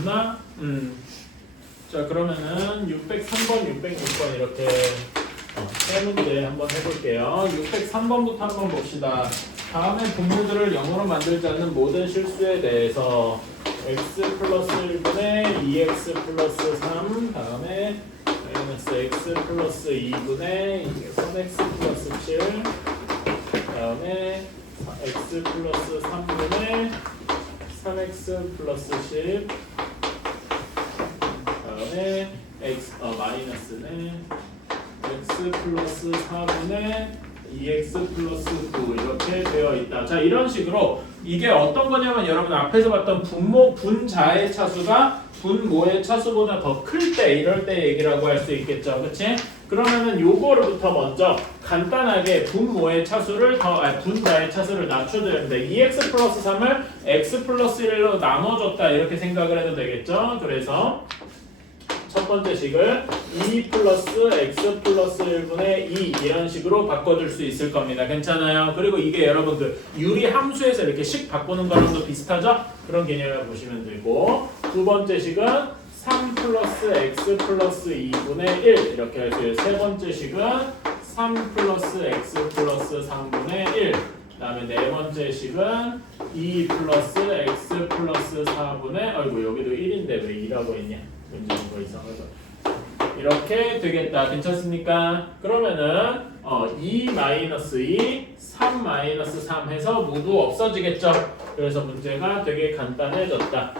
없나? 자, 그러면은 603번, 606번 이렇게 세 문제 한번 해볼게요. 603번부터 한번 봅시다. 다음에 분모들을 0으로 만들지 않는 모든 실수에 대해서 x 플러스 1분의 2x 플러스 3 다음에 마이너스 x 플러스 2분의 3x 플러스 7 다음에 x 플러스 3분의 3x 플러스 10 다음에 마이너스네 x 플러스 4분의 2x 플러스 9 이렇게 되어 있다. 자, 이런 식으로 이게 어떤 거냐면 여러분 앞에서 봤던 분자의 차수가 분모의 차수보다 더 클 때 이럴 때 얘기라고 할 수 있겠죠. 그치? 그러면은 요거부터 먼저 간단하게 분모의 차수를 분자의 차수를 낮춰드렸는데 2x 플러스 3을 x 플러스 1로 나눠줬다 이렇게 생각을 해도 되겠죠. 그래서 첫 번째 식을 2 플러스 x 플러스 1분의 2 이런 식으로 바꿔줄 수 있을 겁니다. 괜찮아요? 그리고 이게 여러분 그 유리 함수에서 이렇게 식 바꾸는 거랑도 비슷하죠? 그런 개념을 보시면 되고 두 번째 식은 3 플러스 x 플러스 2분의 1 이렇게 할 수 있어요. 세 번째 식은 3 플러스 x 플러스 3분의 1 그 다음에 네 번째 식은 2 플러스 x 플러스 4분의 아이고 여기도 1인데 왜 2라고 했냐? 왠지 이거 이상하다. 이렇게 되겠다. 괜찮습니까? 그러면은 2 마이너스 2, 3 마이너스 3 해서 모두 없어지겠죠? 그래서 문제가 되게 간단해졌다.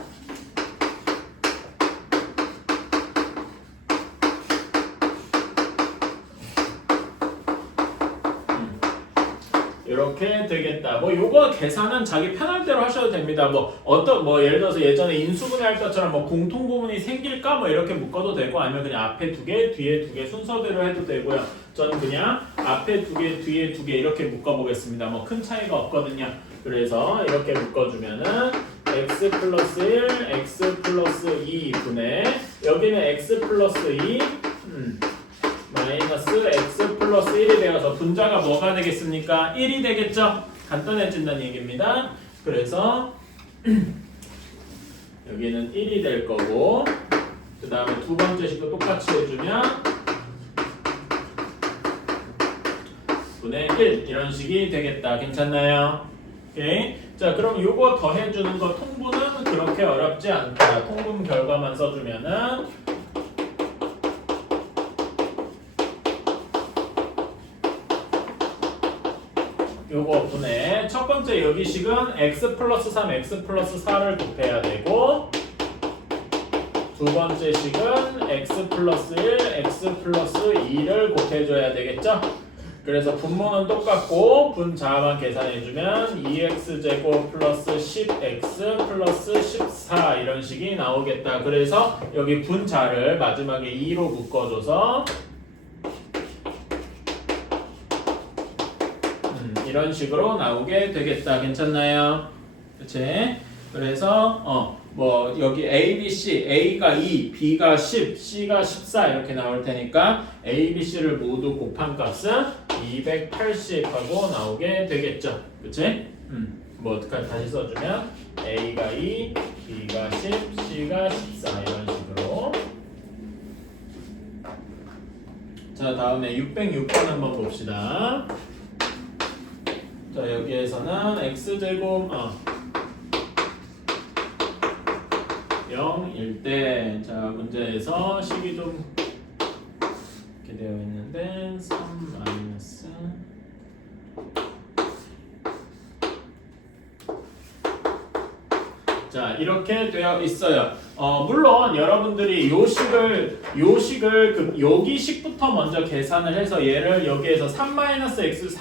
이렇게 되겠다. 뭐 요거 계산은 자기 편할 대로 하셔도 됩니다. 뭐 예를 들어서 예전에 인수분해 할 것처럼 뭐 공통 부분이 생길까 뭐 이렇게 묶어도 되고 아니면 그냥 앞에 두 개, 뒤에 두 개 순서대로 해도 되고요. 저는 그냥 앞에 두 개, 뒤에 두 개 이렇게 묶어 보겠습니다. 뭐 큰 차이가 없거든요. 그래서 이렇게 묶어주면은 x 플러스 1, x 플러스 2 분의 여기는 x 플러스 2 마이너스 x 플러스 1이 되어서 분자가 뭐가 되겠습니까? 1이 되겠죠? 간단해진다는 얘기입니다. 그래서 여기는 1이 될 거고 그 다음에 두 번째 식도 똑같이 해주면 분의 1 이런 식이 되겠다. 괜찮나요? 오케이. 자, 그럼 요거 더해주는 거 통분은 그렇게 어렵지 않다. 통분 결과만 써주면은 요거 분의 첫 번째 여기 식은 x 플러스 3, x 플러스 4를 곱해야 되고 두 번째 식은 x 플러스 1, x 플러스 2를 곱해줘야 되겠죠? 그래서 분모는 똑같고 분자만 계산해주면 2x제곱 플러스 10x 플러스 14 이런 식이 나오겠다. 그래서 여기 분자를 마지막에 2로 묶어줘서 이런 식으로 나오게 되겠다. 괜찮나요? 그치? 그래서 뭐 여기 A, B, C, A가 2, B가 10, C가 14 이렇게 나올 테니까 A, B, C를 모두 곱한 값은 280 하고 나오게 되겠죠. 그치? 뭐 어떡하지? 다시 써주면 A가 2, B가 10, C가 14 이런 식으로. 자, 다음에 606번 한번 봅시다. 자, 여기에서는 x제곱 0일 때 자, 문제에서 식이 좀 이렇게 되어 있는데 3 마이너스 자, 이렇게 되어 있어요. 물론 여러분들이 요 식을 여기 식부터 먼저 계산을 해서 얘를 여기에서 3-x,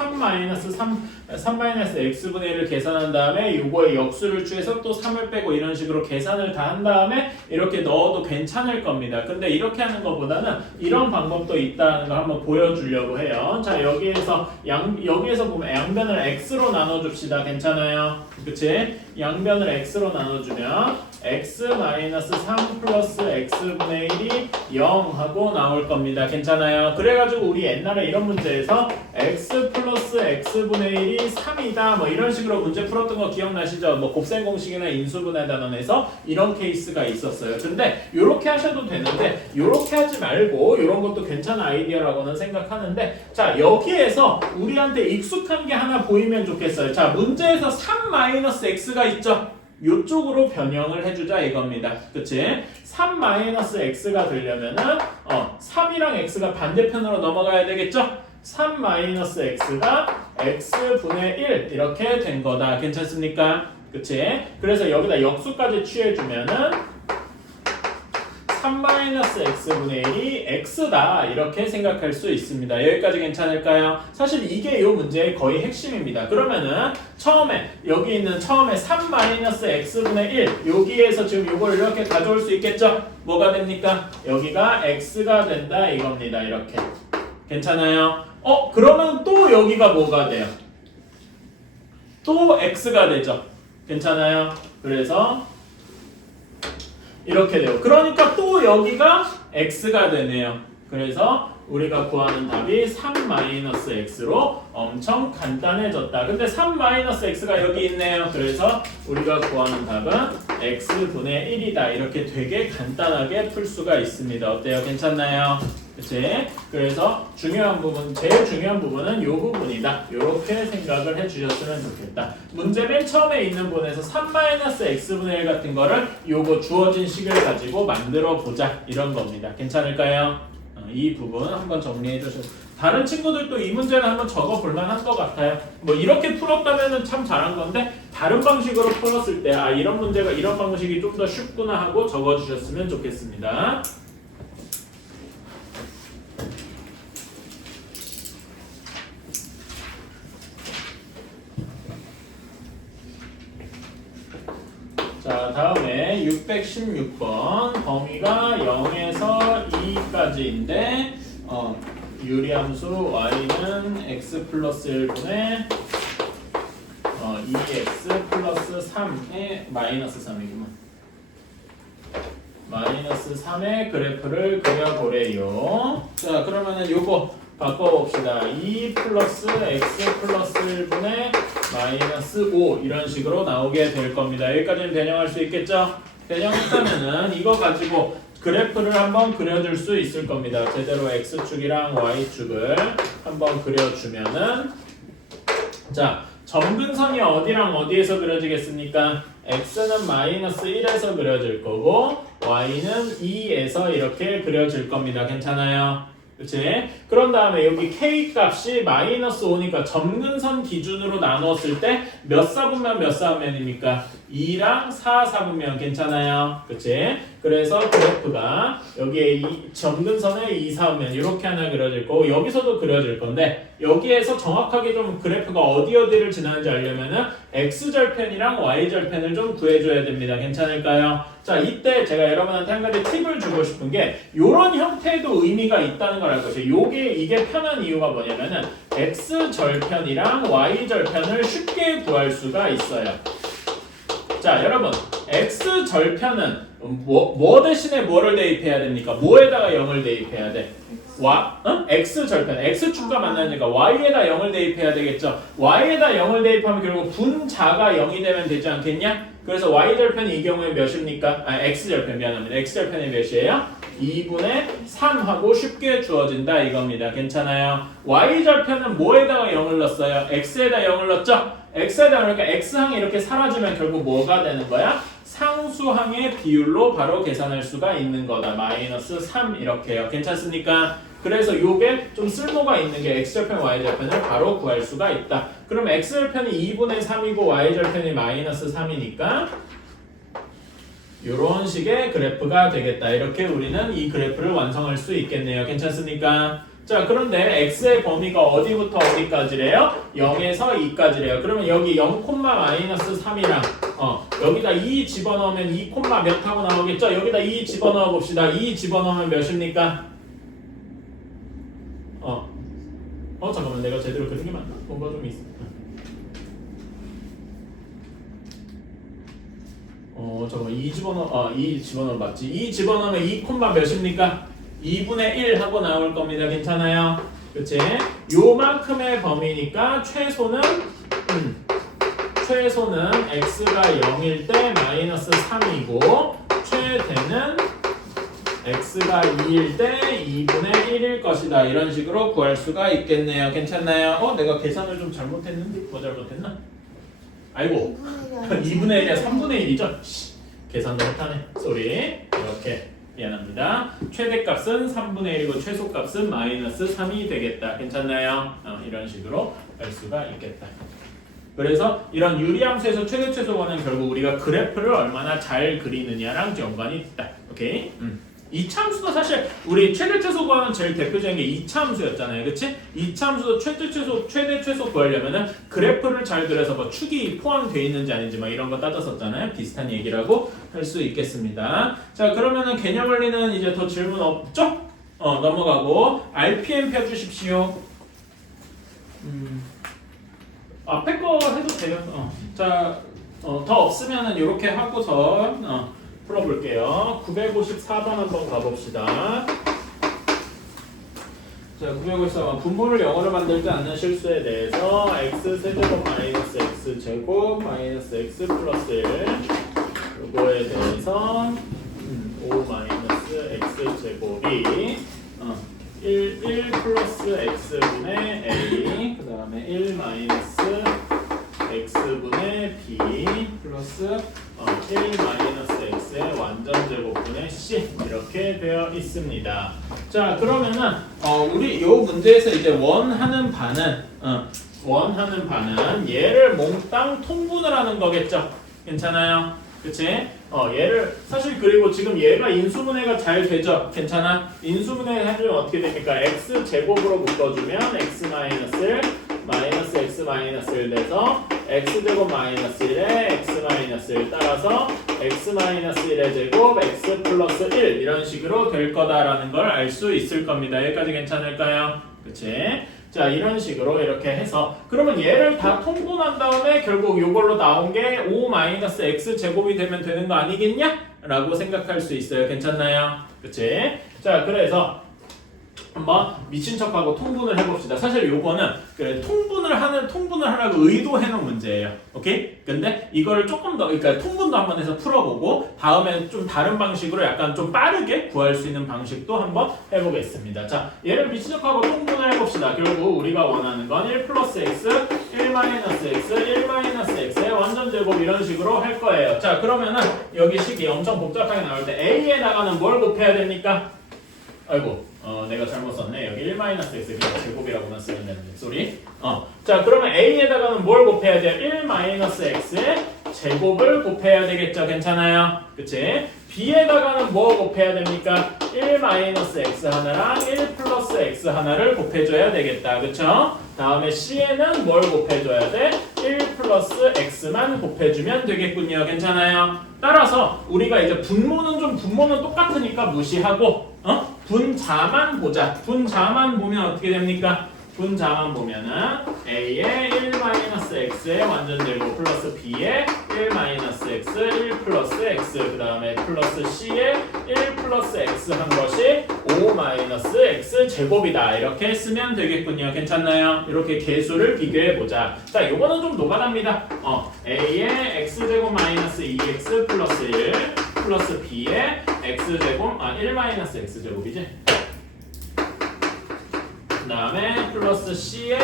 3-x분의 1을 계산한 다음에 요거의 역수를 취해서 또 3을 빼고 이런 식으로 계산을 다 한 다음에 이렇게 넣어도 괜찮을 겁니다. 근데 이렇게 하는 것보다는 이런 방법도 있다는 걸 한번 보여주려고 해요. 자, 여기에서 보면 양변을 x로 나눠줍시다. 괜찮아요? 그치? 양변을 x로 나눠주면 x-3 플러스 x분의 1이 0 하고 나올 겁니다. 괜찮아요? 그래가지고 우리 옛날에 이런 문제에서 x 플러스 x분의 1이 3이다 뭐 이런 식으로 문제 풀었던 거 기억나시죠? 뭐 곱셈 공식이나 인수분해 단원에서 이런 케이스가 있었어요. 근데 이렇게 하셔도 되는데 이렇게 하지 말고 이런 것도 괜찮은 아이디어라고는 생각하는데 자 여기에서 우리한테 익숙한 게 하나 보이면 좋겠어요. 자 문제에서 3-x가 있죠? 요쪽으로 변형을 해주자 이겁니다. 그치? 3-x가 되려면은 3이랑 x가 반대편으로 넘어가야 되겠죠? 3-x가 x분의 1 이렇게 된 거다. 괜찮습니까? 그치? 그래서 여기다 역수까지 취해주면은 3-x분의 1이 x다 이렇게 생각할 수 있습니다. 여기까지 괜찮을까요? 사실 이게 이 문제의 거의 핵심입니다. 그러면은 처음에 여기 있는 처음에 3-x분의 1 여기에서 지금 이걸 이렇게 가져올 수 있겠죠? 뭐가 됩니까? 여기가 x가 된다 이겁니다. 이렇게 괜찮아요? 그러면 또 여기가 뭐가 돼요? 또 x가 되죠? 괜찮아요? 그래서 이렇게 돼요. 그러니까 또 여기가 x가 되네요. 그래서 우리가 구하는 답이 3-x로 엄청 간단해졌다. 근데 3-x가 여기 있네요. 그래서 우리가 구하는 답은 x분의 1이다. 이렇게 되게 간단하게 풀 수가 있습니다. 어때요? 괜찮나요? 그치? 그래서 중요한 부분, 제일 중요한 부분은 이 부분이다. 이렇게 생각을 해주셨으면 좋겠다. 문제 맨 처음에 있는 부분에서 3-x분의 1 같은 거를 요거 주어진 식을 가지고 만들어 보자. 이런 겁니다. 괜찮을까요? 이 부분 한번 정리해 주셔서 다른 친구들도 이 문제는 한번 적어 볼 만한 것 같아요. 뭐 이렇게 풀었다면 참 잘한 건데 다른 방식으로 풀었을 때 이런 문제가 이런 방식이 좀 더 쉽구나 하고 적어 주셨으면 좋겠습니다. 자, 다음에 616번 범위가 0에서 2까지인데 유리함수 y는 x 플러스 1분의 2x 플러스 3의 마이너스 3이구만. 마이너스 3의 그래프를 그려보래요. 자, 그러면은 요거 바꿔봅시다. 2 플러스 x 플러스 1분의 마이너스 5 이런 식으로 나오게 될 겁니다. 여기까지는 변형할 수 있겠죠? 변형했다면은 이거 가지고 그래프를 한번 그려줄 수 있을 겁니다. 제대로 x축이랑 y축을 한번 그려주면은 자 점근선이 어디랑 어디에서 그려지겠습니까? x는 마이너스 1에서 그려질 거고 y는 2에서 이렇게 그려질 겁니다. 괜찮아요? 그치? 그런 다음에 여기 k 값이 마이너스 5니까 점근선 기준으로 나누었을 때 몇 사분면 몇 사분면입니까? 2랑 4 사분면 괜찮아요? 그치? 그래서 그래프가 여기에 이 점근선에 2 사분면 이렇게 하나 그려질 거고 여기서도 그려질 건데 여기에서 정확하게 좀 그래프가 어디를 지나는지 알려면은 x절편이랑 y절편을 좀 구해줘야 됩니다. 괜찮을까요? 자, 이때 제가 여러분한테 한 가지 팁을 주고 싶은 게 이런 형태에도 의미가 있다는 걸 알 것이에요. 이게 편한 이유가 뭐냐면은 x절편이랑 y절편을 쉽게 구할 수가 있어요. 자, 여러분 x절편은 뭐 대신에 뭐를 대입해야 됩니까? 뭐에다가 0을 대입해야 돼? x절편, x축과 만나니까 y에다 0을 대입해야 되겠죠. y에다 0을 대입하면 결국 분자가 0이 되면 되지 않겠냐? 그래서 y절편이 이 경우에 몇입니까? x절편 미안합니다. x절편이 몇이에요? 2분의 3하고 쉽게 주어진다 이겁니다. 괜찮아요? y절편은 뭐에다가 0을 넣었어요? x에다 0을 넣었죠? x에다 그러니까 x항이 이렇게 사라지면 결국 뭐가 되는 거야? 상수항의 비율로 바로 계산할 수가 있는 거다. 마이너스 3 이렇게요. 괜찮습니까? 그래서 요게 좀 쓸모가 있는 게 x절편, y절편을 바로 구할 수가 있다. 그럼 x절편이 2분의 3이고 y절편이 마이너스 3이니까 요런 식의 그래프가 되겠다. 이렇게 우리는 이 그래프를 완성할 수 있겠네요. 괜찮습니까? 자, 그런데 x의 범위가 어디부터 어디까지래요? 0에서 2까지래요. 그러면 여기 0, 마이너스 3이랑 여기다 2 집어넣으면 2, 몇 하고 나오겠죠? 여기다 2 집어넣어 봅시다. 2 집어넣으면 몇입니까? 잠깐만 내가 제대로 그린 게 맞나? 뭔가 좀 있어. 잠깐만 2 집어넣으면 맞지? 2 집어넣으면 2, 몇입니까? 2분의 1 하고 나올 겁니다. 괜찮아요? 그치? 요만큼의 범위니까 최소는 x가 0일 때 마이너스 3이고 최대는 x가 2일 때 2분의 1일 것이다. 이런 식으로 구할 수가 있겠네요. 괜찮나요? 내가 계산을 좀 잘못했는데? 뭐 잘못했나? 아이고 2분의 1이야 3분의 1이죠? 계산도 못하네. 쏘리. 이렇게 미안합니다. 최대값은 3분의 1이고 최소값은 마이너스 3이 되겠다. 괜찮나요? 이런 식으로 할 수가 있겠다. 그래서 이런 유리함수에서 최대 최소관은 결국 우리가 그래프를 얼마나 잘 그리느냐랑 연관이 있다. 오케이? 이차함수도 사실 우리 최대 최소 구하는 제일 대표적인 게 이차함수였잖아요. 그치? 이차함수도 최대 최소 구하려면은 그래프를 잘 그려서 뭐 축이 포함되어 있는지 아닌지 막 이런 거 따졌었잖아요. 비슷한 얘기라고 할 수 있겠습니다. 자, 그러면은 개념 원리는 이제 더 질문 없죠? 넘어가고 RPM 펴주십시오. 앞에 거 해도 돼요. 자, 더 없으면은 이렇게 하고서 풀어볼게요. 954번 한번 가봅시다. 자, 954번 분모를 영어로 만들지 않는 실수에 대해서 x세제곱 마이너스 x제곱 마이너스 x 플러스 1 이거에 대해서 5 마이너스 x제곱이 1 플러스 x분의 a 그 다음에 1 마이너스 x분의 b 플러스 1 마이너스 x의 완전 제곱분의 c 이렇게 되어 있습니다. 자, 그러면은 우리 요 문제에서 이제 원하는 바는 얘를 몽땅 통분을 하는 거겠죠. 괜찮아요? 그치? 얘를 사실 그리고 지금 얘가 인수분해가 잘 되죠? 괜찮아? 인수분해 해주면 어떻게 됩니까? x 제곱으로 묶어주면 x 마이너스 마이너스 x 마이너스 1 돼서 x제곱 마이너스 1에 x 마이너스 1 따라서 x 마이너스 1의 제곱 x 플러스 1 이런 식으로 될 거다라는 걸 알 수 있을 겁니다. 여기까지 괜찮을까요? 그치? 자, 이런 식으로 이렇게 해서 그러면 얘를 다 통분한 다음에 결국 이걸로 나온 게 5 마이너스 x 제곱이 되면 되는 거 아니겠냐? 라고 생각할 수 있어요. 괜찮나요? 그치? 자, 그래서 한번 미친 척하고 통분을 해봅시다. 사실 요거는 통분을 하라고 의도해놓은 문제예요. 오케이? 근데 이거를 조금 더, 그러니까 통분도 한번 해서 풀어보고 다음에 좀 다른 방식으로 약간 좀 빠르게 구할 수 있는 방식도 한번 해보겠습니다. 자, 얘를 미친 척하고 통분을 해봅시다. 결국 우리가 원하는 건 1 플러스 x, 1 마이너스 x, 1 마이너스 x의 완전 제곱 이런 식으로 할 거예요. 자, 그러면은 여기 식이 엄청 복잡하게 나올 때 a에다가는 뭘 곱해야 됩니까? 아이고. 내가 잘못 썼네. 여기 1-x 그냥 제곱이라고만 쓰면 되는데. 쏘리. 자, 그러면 a에다가는 뭘 곱해야 돼요? 1-x의 제곱을 곱해야 되겠죠. 괜찮아요? 그치? b에다가는 뭐 곱해야 됩니까? 1-x 하나랑 1 플러스 x 하나를 곱해줘야 되겠다. 그쵸? 다음에 c에는 뭘 곱해줘야 돼? 1 플러스 x만 곱해주면 되겠군요. 괜찮아요? 따라서 우리가 이제 분모는 똑같으니까 무시하고 분자만 보자. 분자만 보면 어떻게 됩니까? 분자만 보면은 a의 1-x의 완전 제곱 플러스 b의 1-x 1 플러스 x 그 다음에 플러스 c의 1 플러스 x 한 것이 5-x 제곱이다. 이렇게 쓰면 되겠군요. 괜찮나요? 이렇게 개수를 비교해 보자. 자, 요거는 좀 노가다입니다. a의 x제곱 마이너스 2x 플러스 1 플러스 b의 x제곱 1-x제곱이지. 그 다음에 플러스 c의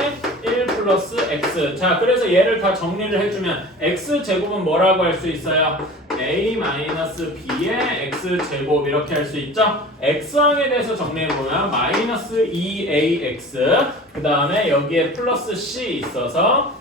1 플러스 x. 자, 그래서 얘를 다 정리를 해주면 x제곱은 뭐라고 할 수 있어요? a 마이너스 b의 x제곱 이렇게 할 수 있죠? x항에 대해서 정리해보면 마이너스 2ax 그 다음에 여기에 플러스 c 있어서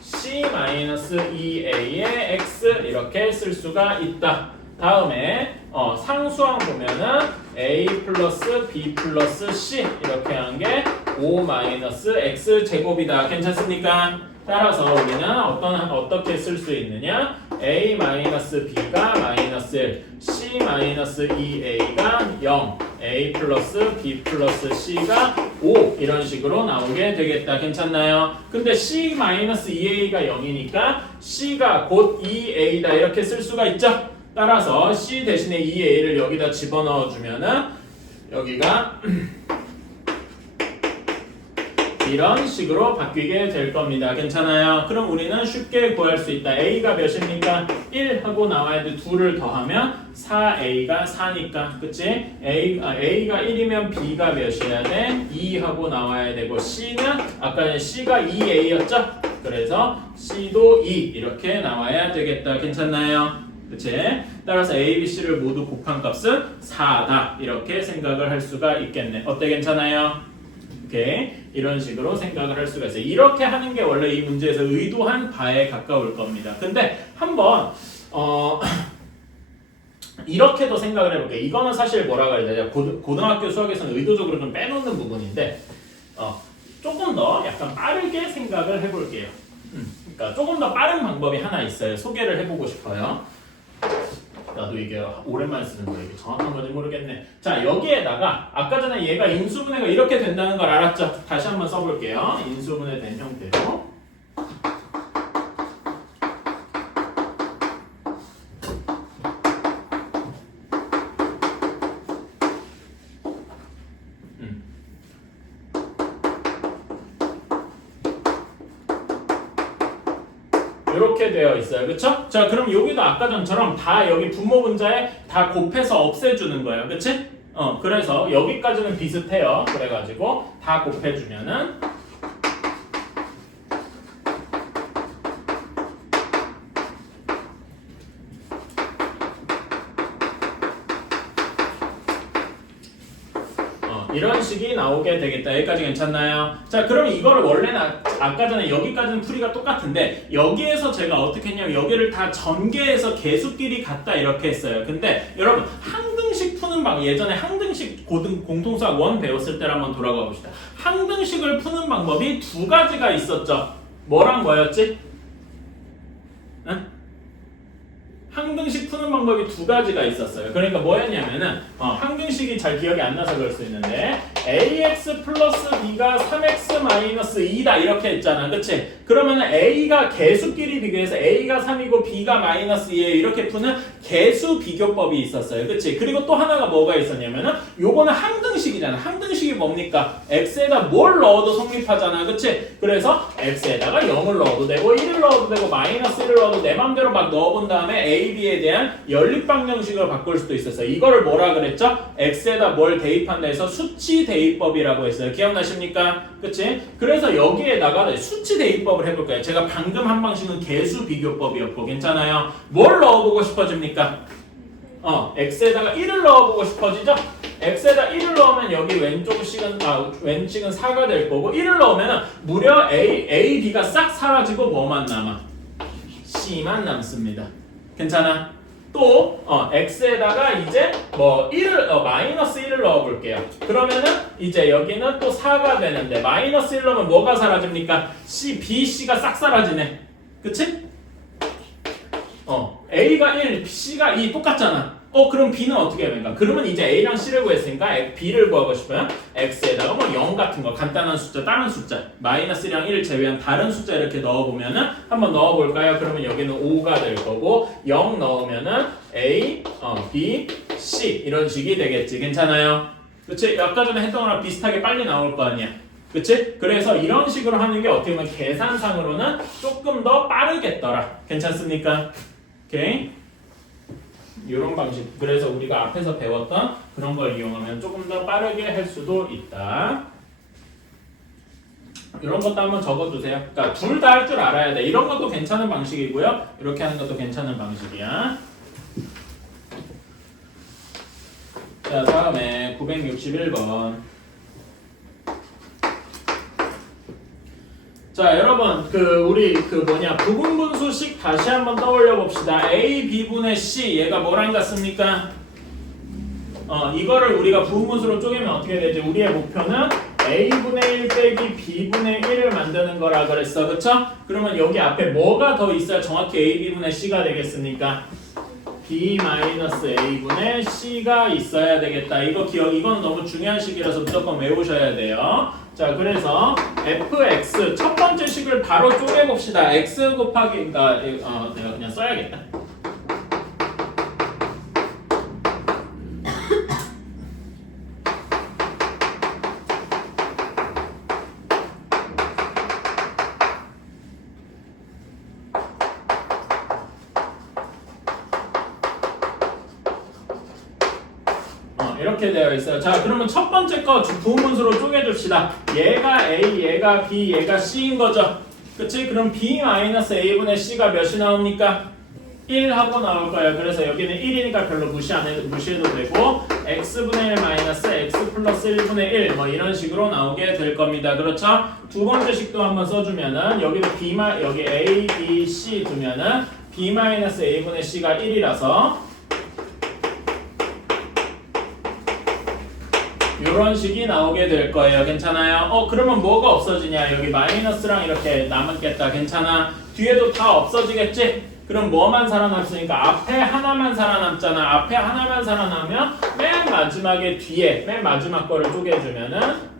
c 마이너스 2a의 x 이렇게 쓸 수가 있다. 다음에 상수항 보면은 a 플러스 b 플러스 c 이렇게 한 게 5 마이너스 x 제곱이다. 괜찮습니까? 따라서 우리는 어떻게 쓸 수 있느냐? a 마이너스 b가 마이너스 1, c 마이너스 2a가 0, a 플러스 b 플러스 c가 5 이런 식으로 나오게 되겠다. 괜찮나요? 근데 c 마이너스 2a가 0이니까 c가 곧 2a다 이렇게 쓸 수가 있죠? 따라서 c 대신에 2a를 여기다 집어넣어 주면은 여기가 이런 식으로 바뀌게 될 겁니다. 괜찮아요? 그럼 우리는 쉽게 구할 수 있다. A가 몇입니까? 1 하고 나와야 돼. 2를 더하면 4A가 4니까. 그치? A가 1이면 B가 몇이어야 돼? 2 하고 나와야 되고 C는 아까 C가 2A였죠? 그래서 C도 2 이렇게 나와야 되겠다. 괜찮나요? 그치? 따라서 A, B, C를 모두 곱한 값은 4다. 이렇게 생각을 할 수가 있겠네. 어때? 괜찮아요? 오케이. 이런 식으로 생각을 할 수가 있어요. 이렇게 하는 게 원래 이 문제에서 의도한 바에 가까울 겁니다. 근데 한번 이렇게도 생각을 해볼게요. 이거는 사실 뭐라 그래야 되냐. 고등학교 수학에서는 의도적으로 좀 빼놓는 부분인데 조금 더 약간 빠르게 생각을 해볼게요. 그러니까 조금 더 빠른 방법이 하나 있어요. 소개를 해보고 싶어요. 나도 이게 오랜만에 쓰는 거야. 이게 정확한 건지 모르겠네. 자, 여기에다가 아까 전에 얘가 인수분해가 이렇게 된다는 걸 알았죠? 다시 한번 써볼게요. 인수분해 된 형태로. 이렇게 되어 있어요. 그쵸? 자, 그럼 여기도 아까 전처럼 다 여기 분모 분자에 다 곱해서 없애주는 거예요. 그치? 그래서 여기까지는 비슷해요. 그래가지고 다 곱해주면은 이런 식이 나오게 되겠다. 여기까지 괜찮나요? 자, 그럼 이거를 원래는 아까 전에 여기까지는 풀이가 똑같은데 여기에서 제가 어떻게 했냐면 여기를 다 전개해서 개수끼리 같다 이렇게 했어요. 근데 여러분 항등식 푸는 방법 예전에 항등식 공통수학 1 배웠을 때를 한번 돌아가 봅시다. 항등식을 푸는 방법이 두 가지가 있었죠. 뭐랑 뭐였지? 응? 항등식 푸는 방법이 두 가지가 있었어요. 그러니까 뭐였냐면은 항등식이 잘 기억이 안 나서 그럴 수 있는데 ax 플러스 b가 3x 마이너스 2다 이렇게 했잖아. 그치? 그러면은 a가 개수끼리 비교해서 a가 3이고 b가 마이너스 2예요. 이렇게 푸는 개수 비교법이 있었어요. 그치? 그리고 또 하나가 뭐가 있었냐면은 요거는 항등식이잖아. 항등식이 뭡니까? x에다 뭘 넣어도 성립하잖아. 그치? 그래서 x에다가 0을 넣어도 되고 1을 넣어도 되고 마이너스 1을 넣어도 내 맘대로 막 넣어본 다음에 a, b에 대한 연립방정식으로 바꿀 수도 있었어요. 이거를 뭐라 그랬죠? x에다 뭘 대입한다 해서 수치 대입법이라고 했어요. 기억나십니까? 그치? 그래서 여기에다가 수치 대입법을 해볼 거예요. 제가 방금 한 방식은 개수 비교법이었고 괜찮아요? 뭘 넣어보고 싶어집니까? x에다가 1을 넣어보고 싶어지죠? x에다 1을 넣으면 여기 왼쪽식은 왼쪽은 4가 될 거고 1을 넣으면 무려 a, b가 싹 사라지고 뭐만 남아? c만 남습니다. 괜찮아? 또 x에다가 이제 뭐 1을 마이너스 1을 넣어볼게요. 그러면은 이제 여기는 또 4가 되는데 마이너스 1 넣으면 뭐가 사라집니까? c, b, c가 싹 사라지네. 그치? a가 1, c가 2 똑같잖아. 그럼 b는 어떻게 해야 됩니까? 그러면 이제 a랑 c를 구했으니까 b를 구하고 싶으면 x에다가 뭐 0 같은 거 간단한 숫자, 다른 숫자 마이너스 1이랑 1을 제외한 다른 숫자 이렇게 넣어보면은 한번 넣어볼까요? 그러면 여기는 5가 될 거고 0 넣으면은 a, b, c 이런 식이 되겠지. 괜찮아요? 그치? 아까 전에 했던 거랑 비슷하게 빨리 나올 거 아니야. 그치? 그래서 이런 식으로 하는 게 어떻게 보면 계산상으로는 조금 더 빠르겠더라. 괜찮습니까? 오케이? 이런 방식. 그래서 우리가 앞에서 배웠던 그런 걸 이용하면 조금 더 빠르게 할 수도 있다. 이런 것도 한번 적어두세요. 그러니까 둘 다 할 줄 알아야 돼. 이런 것도 괜찮은 방식이고요. 이렇게 하는 것도 괜찮은 방식이야. 자, 다음에 961번. 자, 여러분 우리 부분분수식 다시 한번 떠올려 봅시다. a, b분의 c 얘가 뭐랑 같습니까? 이거를 우리가 부분분수로 쪼개면 어떻게 되지? 우리의 목표는 a분의 1 빼기 b분의 1을 만드는 거라 그랬어. 그쵸? 그러면 여기 앞에 뭐가 더 있어야 정확히 a, b분의 c가 되겠습니까? b-a분의 c가 있어야 되겠다. 이건 너무 중요한 식이라서 무조건 외우셔야 돼요. 자, 그래서 fx 첫 번째 식을 바로 쪼개봅시다. x 곱하기 내가 그냥 써야겠다. 이렇게 되어 있어요. 자, 그러면 첫 번째 거 부분수로 쪼개줍시다. 얘가 A, 얘가 B, 얘가 C인 거죠. 그치? 그럼 B-A분의 C가 몇이 나옵니까? 1 하고 나올 거예요. 그래서 여기는 1이니까 별로 무시해도 되고 X분의 1 마이너스 X 플러스 1분의 1 뭐 이런 식으로 나오게 될 겁니다. 그렇죠? 두 번째 식도 한번 써주면은 여기도 여기 A, B, C 두면은 B 마이너스 A분의 C가 1이라서 이런 식이 나오게 될 거예요. 괜찮아요? 그러면 뭐가 없어지냐? 여기 마이너스랑 이렇게 남았겠다. 괜찮아? 뒤에도 다 없어지겠지? 그럼 뭐만 살아남으니까 앞에 하나만 살아남잖아. 앞에 하나만 살아나면 맨 마지막에 뒤에 맨 마지막 거를 쪼개주면은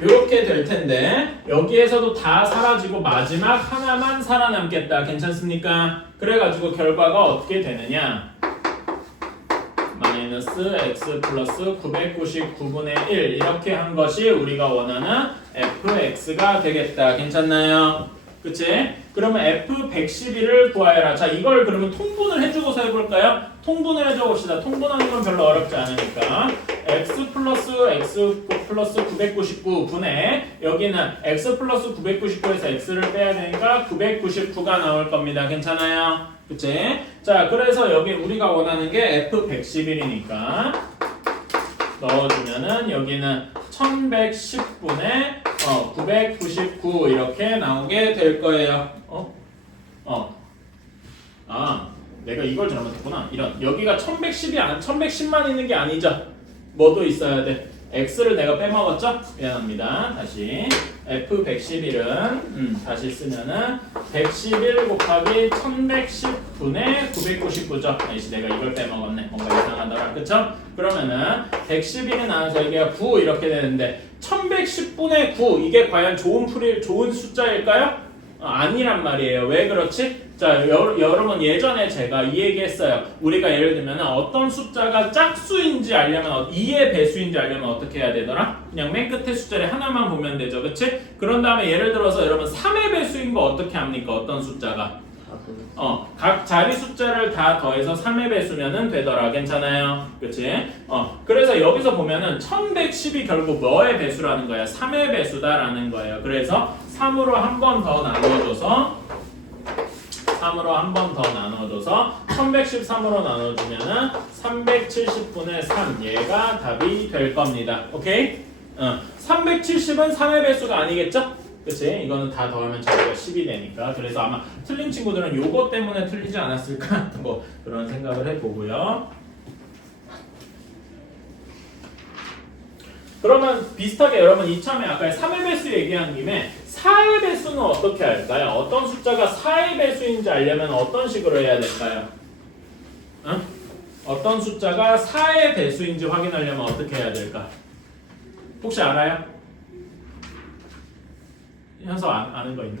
이렇게 될 텐데 여기에서도 다 사라지고 마지막 하나만 살아남겠다. 괜찮습니까? 그래가지고 결과가 어떻게 되느냐? 마이너스 x 플러스 999분의 1 이렇게 한 것이 우리가 원하는 fx가 되겠다. 괜찮나요? 그치? 그러면 f111을 구하여라. 자, 이걸 그러면 통분을 해주고서 해볼까요? 통분을 해줘봅시다. 통분하는 건 별로 어렵지 않으니까 x 플러스 999분의 여기는 x 플러스 999에서 x를 빼야 되니까 999가 나올 겁니다. 괜찮아요? 그치? 자, 그래서 여기 우리가 원하는 게 f111이니까 넣어주면은 여기는 1110분의 999 이렇게 나오게 될 거예요. 내가 이걸 잘못했구나. 이런 여기가 1110만 있는 게 아니죠. 뭐도 있어야 돼. x를 내가 빼먹었죠? 미안합니다. 다시 f111은 다시 쓰면은 111 곱하기 1110분의 999죠. 아이씨 내가 이걸 빼먹었네. 뭔가 이상하더라. 그쵸? 그러면은 111이 나와서 여기가 9 이렇게 되는데 1110분의 9 이게 과연 좋은 숫자일까요? 아니란 말이에요. 왜 그렇지? 자, 여러분 예전에 제가 이 얘기했어요. 우리가 예를 들면 어떤 숫자가 짝수인지 알려면 2의 배수인지 알려면 어떻게 해야 되더라? 그냥 맨 끝에 숫자를 하나만 보면 되죠. 그치? 그런 다음에 예를 들어서 여러분 3의 배수인 거 어떻게 합니까? 어떤 숫자가? 각 자리 숫자를 다 더해서 3의 배수면은 되더라. 괜찮아요? 그치? 그래서 여기서 보면은 1110이 결국 뭐의 배수라는 거야? 3의 배수다라는 거예요. 그래서 3으로 한 번 더 나누어줘서 1113으로 나눠주면은 370분의 3 얘가 답이 될 겁니다. 오케이? 370은 3의 배수가 아니겠죠? 그치? 이거는 다 더하면 저희가 10이 되니까. 그래서 아마 틀린 친구들은 요거 때문에 틀리지 않았을까? 뭐 그런 생각을 해보고요. 그러면 비슷하게 여러분 이참에 아까 3의 배수 얘기한 김에 4의 배수는 어떻게 할까요? 어떤 숫자가 4의 배수인지 알려면 어떤 식으로 해야 될까요? 어떤 숫자가 4의 배수인지 확인하려면 어떻게 해야 될까? 혹시 알아요? 현서 아는 거 있나?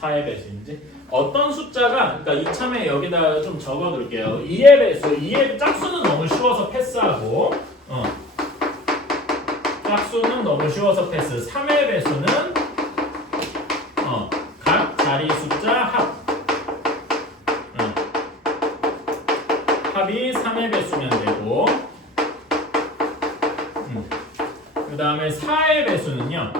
4의 배수인지? 어떤 숫자가 그러니까 이참에 여기다 좀 적어둘게요. 2의 배수, 2의 짝수는 너무 쉬워서 패스하고 짝수는 너무 쉬워서 패스. 3의 배수는 각 자리 숫자 합이 3의 배수면 되고 그 다음에 4의 배수는요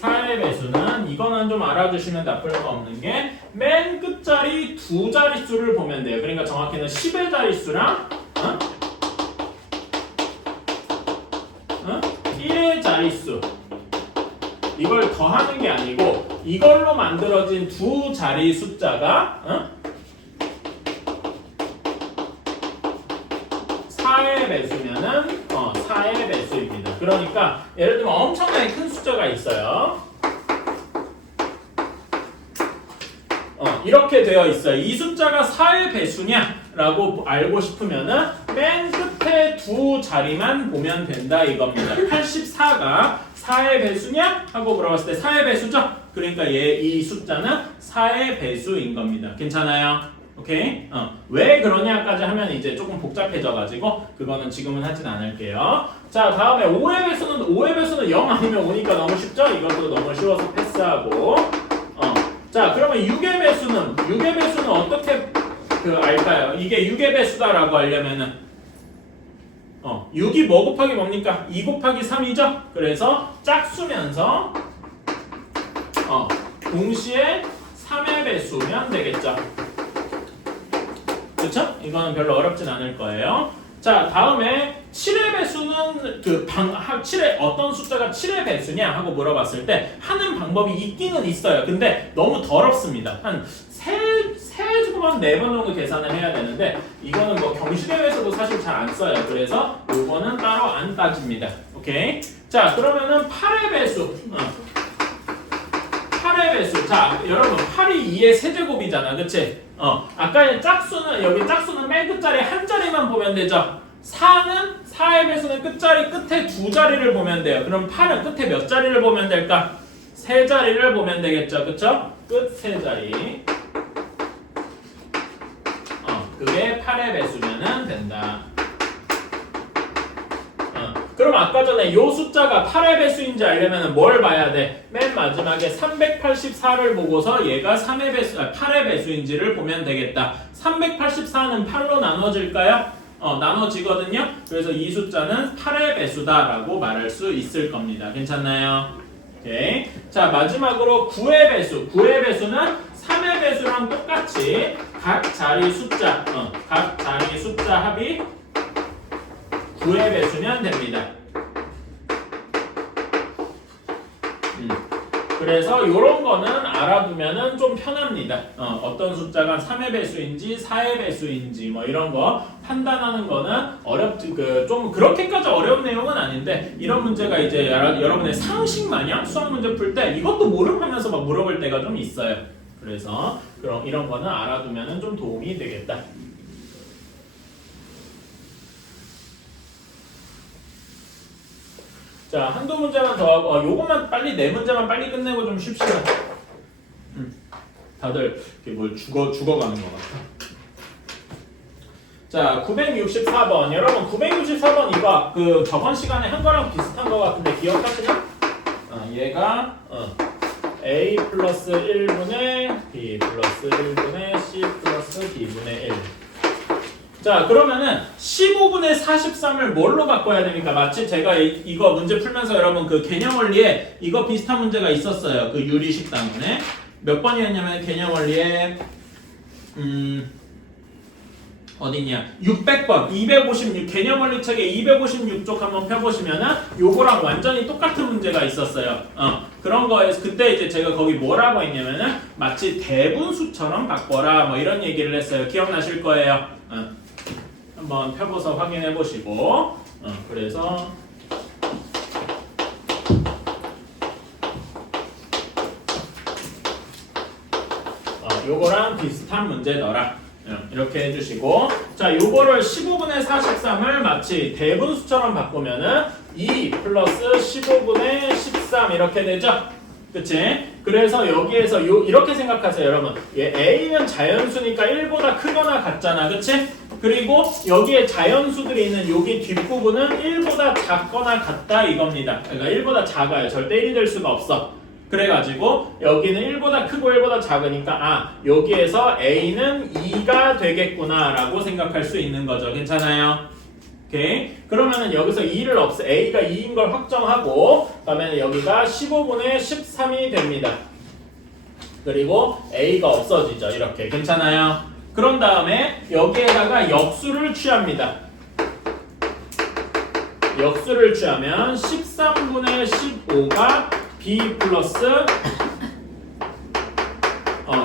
4의 배수는 이거는 좀 알아두시면 나쁠 거 없는 게 맨 끝자리 두 자릿수를 보면 돼요. 그러니까 정확히는 10의 자릿수랑 1의 자릿수 이걸 더하는 게 아니고 이걸로 만들어진 두 자리 숫자가 4의 배수면은 4의 배수입니다. 그러니까 예를 들면 엄청나게 큰 숫자가 있어요. 이렇게 되어 있어요. 이 숫자가 4의 배수냐라고 알고 싶으면은 맨 끝에 두 자리만 보면 된다 이겁니다. 84가 4의 배수냐? 하고 물어봤을 때 4의 배수죠? 그러니까 이 숫자는 4의 배수인 겁니다. 괜찮아요? 오케이? 왜 그러냐까지 하면 이제 조금 복잡해져가지고 그거는 지금은 하진 않을게요. 자, 다음에 5의 배수는 0 아니면 5니까 너무 쉽죠? 이것도 너무 쉬워서 패스하고 자, 그러면 6의 배수는 어떻게 알까요? 이게 6의 배수다라고 하려면은 6이 뭐 곱하기 뭡니까? 2 곱하기 3이죠? 그래서 짝수면서 동시에 3의 배수면 되겠죠? 그쵸? 이거는 별로 어렵진 않을 거예요. 자, 다음에 7의 배수는 7의 어떤 숫자가 7의 배수냐 하고 물어봤을 때 하는 방법이 있기는 있어요. 근데 너무 더럽습니다. 한 세 주만 4번 정도 계산을 해야 되는데 이거는 뭐 경시대회에서도 사실 잘 안 써요. 그래서 이거는 따로 안 따집니다. 오케이? 자, 그러면은 8의 배수. 8의 배수. 자, 여러분 8이 2의 세제곱이잖아. 그치? 아까 짝수는 여기 짝수는 맨 끝자리 한 자리만 보면 되죠. 4의 배수는 끝자리 끝에 2자리를 보면 돼요. 그럼 8은 끝에 몇 자리를 보면 될까? 3자리를 보면 되겠죠. 그쵸? 끝 3자리. 그게 8의 배수면은 된다. 그럼 아까 전에 요 숫자가 8의 배수인지 알려면 뭘 봐야 돼? 맨 마지막에 384를 보고서 얘가 8의 배수인지를 보면 되겠다. 384는 8로 나눠질까요? 나눠지거든요. 그래서 이 숫자는 8의 배수다라고 말할 수 있을 겁니다. 괜찮나요? 오케이. 자, 마지막으로 9의 배수. 9의 배수는 3의 배수랑 똑같이 각 자리 숫자 합이 9의 배수면 됩니다. 그래서 이런 거는 알아두면은 좀 편합니다. 어떤 숫자가 3의 배수인지 4의 배수인지 뭐 이런 거 판단하는 거는 좀 그렇게까지 어려운 내용은 아닌데 이런 문제가 이제 여러분의 상식 마냥 수학 문제 풀 때 이것도 모름하면서 막 물어볼 때가 좀 있어요. 그래서 그럼 이런 거는 알아두면은 좀 도움이 되겠다. 자, 한두 문제만 더 하고 요것만 빨리 4문제만 빨리 끝내고 좀 쉽시다. 다들 뭘 죽어가는 것 같아. 자, 964번. 여러분 964번 이거 저번 시간에 한 거랑 비슷한 거 같은데 기억하시나? 얘가 A 플러스 1분의 B 플러스 1분의 C 플러스 B분의 1. 자, 그러면은 15분의 43을 뭘로 바꿔야 됩니까? 마치 제가 이거 문제 풀면서 여러분 개념 원리에 이거 비슷한 문제가 있었어요. 유리식 때문에. 몇 번이었냐면 개념 원리에 어디냐? 600번, 256 개념 원리 책에 256쪽 한번 펴보시면은 요거랑 완전히 똑같은 문제가 있었어요. 그런 거에서 그때 이제 제가 거기 뭐라고 했냐면은 마치 대분수처럼 바꿔라 뭐 이런 얘기를 했어요. 기억나실 거예요. 한번 펴봐서 확인해 보시고 그래서 요거랑 비슷한 문제더라. 이렇게 해주시고 자 요거를 15분의 43을 마치 대분수처럼 바꾸면은 2 플러스 15분의 13 이렇게 되죠? 그치? 그래서 여기에서 이렇게 생각하세요 여러분. 얘 A는 자연수니까 1보다 크거나 같잖아. 그치? 그리고 여기에 자연수들이 있는 여기 뒷부분은 1보다 작거나 같다 이겁니다. 그러니까 1보다 작아요. 절대 1이 될 수가 없어. 그래가지고 여기는 1보다 크고 1보다 작으니까 여기에서 A는 2가 되겠구나 라고 생각할 수 있는 거죠. 괜찮아요? 오케이. 그러면은 여기서 2를 A가 2인 걸 확정하고 그다음에 여기가 15분의 13이 됩니다. 그리고 A가 없어지죠. 이렇게. 괜찮아요? 그런 다음에 여기에다가 역수를 취합니다. 역수를 취하면 13분의 15가 B 플러스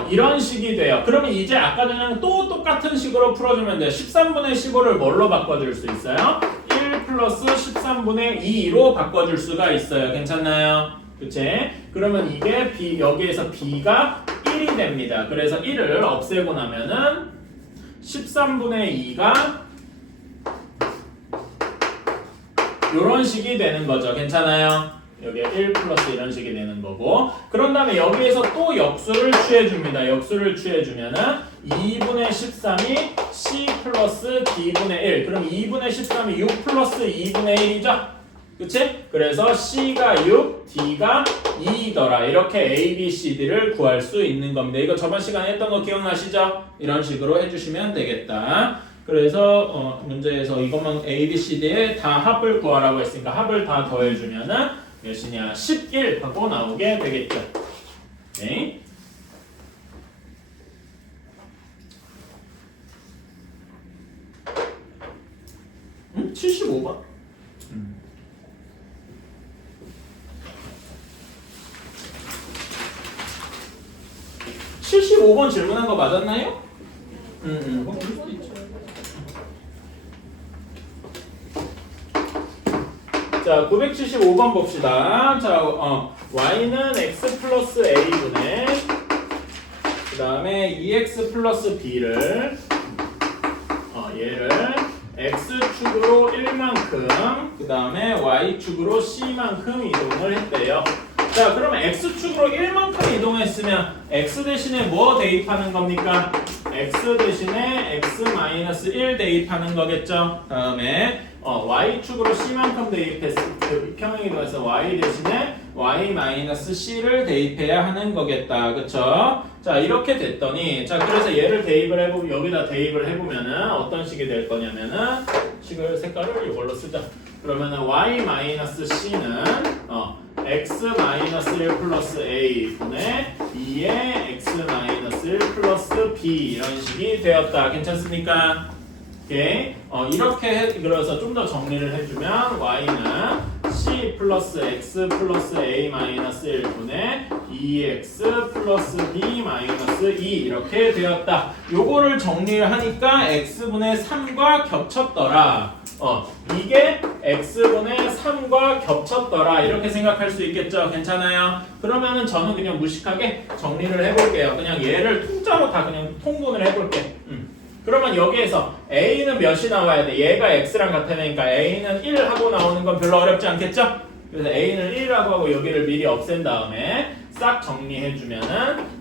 이런 식이 돼요. 그러면 이제 아까 전에 또 똑같은 식으로 풀어주면 돼요. 13분의 15를 뭘로 바꿔줄 수 있어요? 1 플러스 13분의 2로 바꿔줄 수가 있어요. 괜찮나요? 그치? 그러면 이게 여기에서 B가 1이 됩니다. 그래서 1을 없애고 나면은 13분의 2가 이런 식이 되는 거죠. 괜찮아요? 여기에 1 플러스 이런 식이 되는 거고 그런 다음에 여기에서 또 역수를 취해줍니다. 역수를 취해주면은 2분의 13이 C 플러스 D분의 1 그럼 2분의 13이 6 플러스 2분의 1이죠? 그치? 그래서 C가 6, D가 2더라. 이렇게 A, B, C, D를 구할 수 있는 겁니다. 이거 저번 시간에 했던 거 기억나시죠? 이런 식으로 해주시면 되겠다. 그래서 문제에서 이것만 A, B, C, D에 다 합을 구하라고 했으니까 합을 다 더해주면은 몇이냐? 11 하고 나오게 되겠죠. 네. 75번? 75번 질문한 거 맞았나요? 자, 975번 봅시다. 자, y는 x 플러스 a분의 그 다음에 2x 플러스 b를 얘를 x축으로 1만큼 그 다음에 y축으로 c만큼 이동을 했대요. 자, 그러면 x축으로 1만큼 이동했으면 x 대신에 뭐 대입하는 겁니까? x 대신에 x-1 대입하는 거겠죠. 다음에 y축으로 c만큼 평행 이동해서 y 대신에 y-c를 대입해야 하는 거겠다. 그쵸? 자, 이렇게 됐더니 자, 그래서 얘를 대입을 해보면 여기다 대입을 해보면은 어떤 식이 될 거냐면은 색깔을 이걸로 쓰자. 그러면은 y-c는 x-1 플러스 a 분의 2의 x-1 플러스 b 이런 식이 되었다. 괜찮습니까? 오케이. 이렇게 그래서 좀 더 정리를 해주면 y는 c 플러스 x 플러스 a 마이너스 1분의 2x 플러스 b 마이너스 2 이렇게 되었다. 요거를 정리를 하니까 x분의 3과 겹쳤더라. 이게 x분의 3과 겹쳤더라. 이렇게 생각할 수 있겠죠? 괜찮아요? 그러면은 저는 그냥 무식하게 정리를 해볼게요. 그냥 얘를 통짜로 다 그냥 통분을 해볼게. 그러면 여기에서 a는 몇이 나와야 돼? 얘가 x랑 같으니까 a는 1 하고 나오는 건 별로 어렵지 않겠죠? 그래서 a는 1이라고 하고 여기를 미리 없앤 다음에 싹 정리해주면은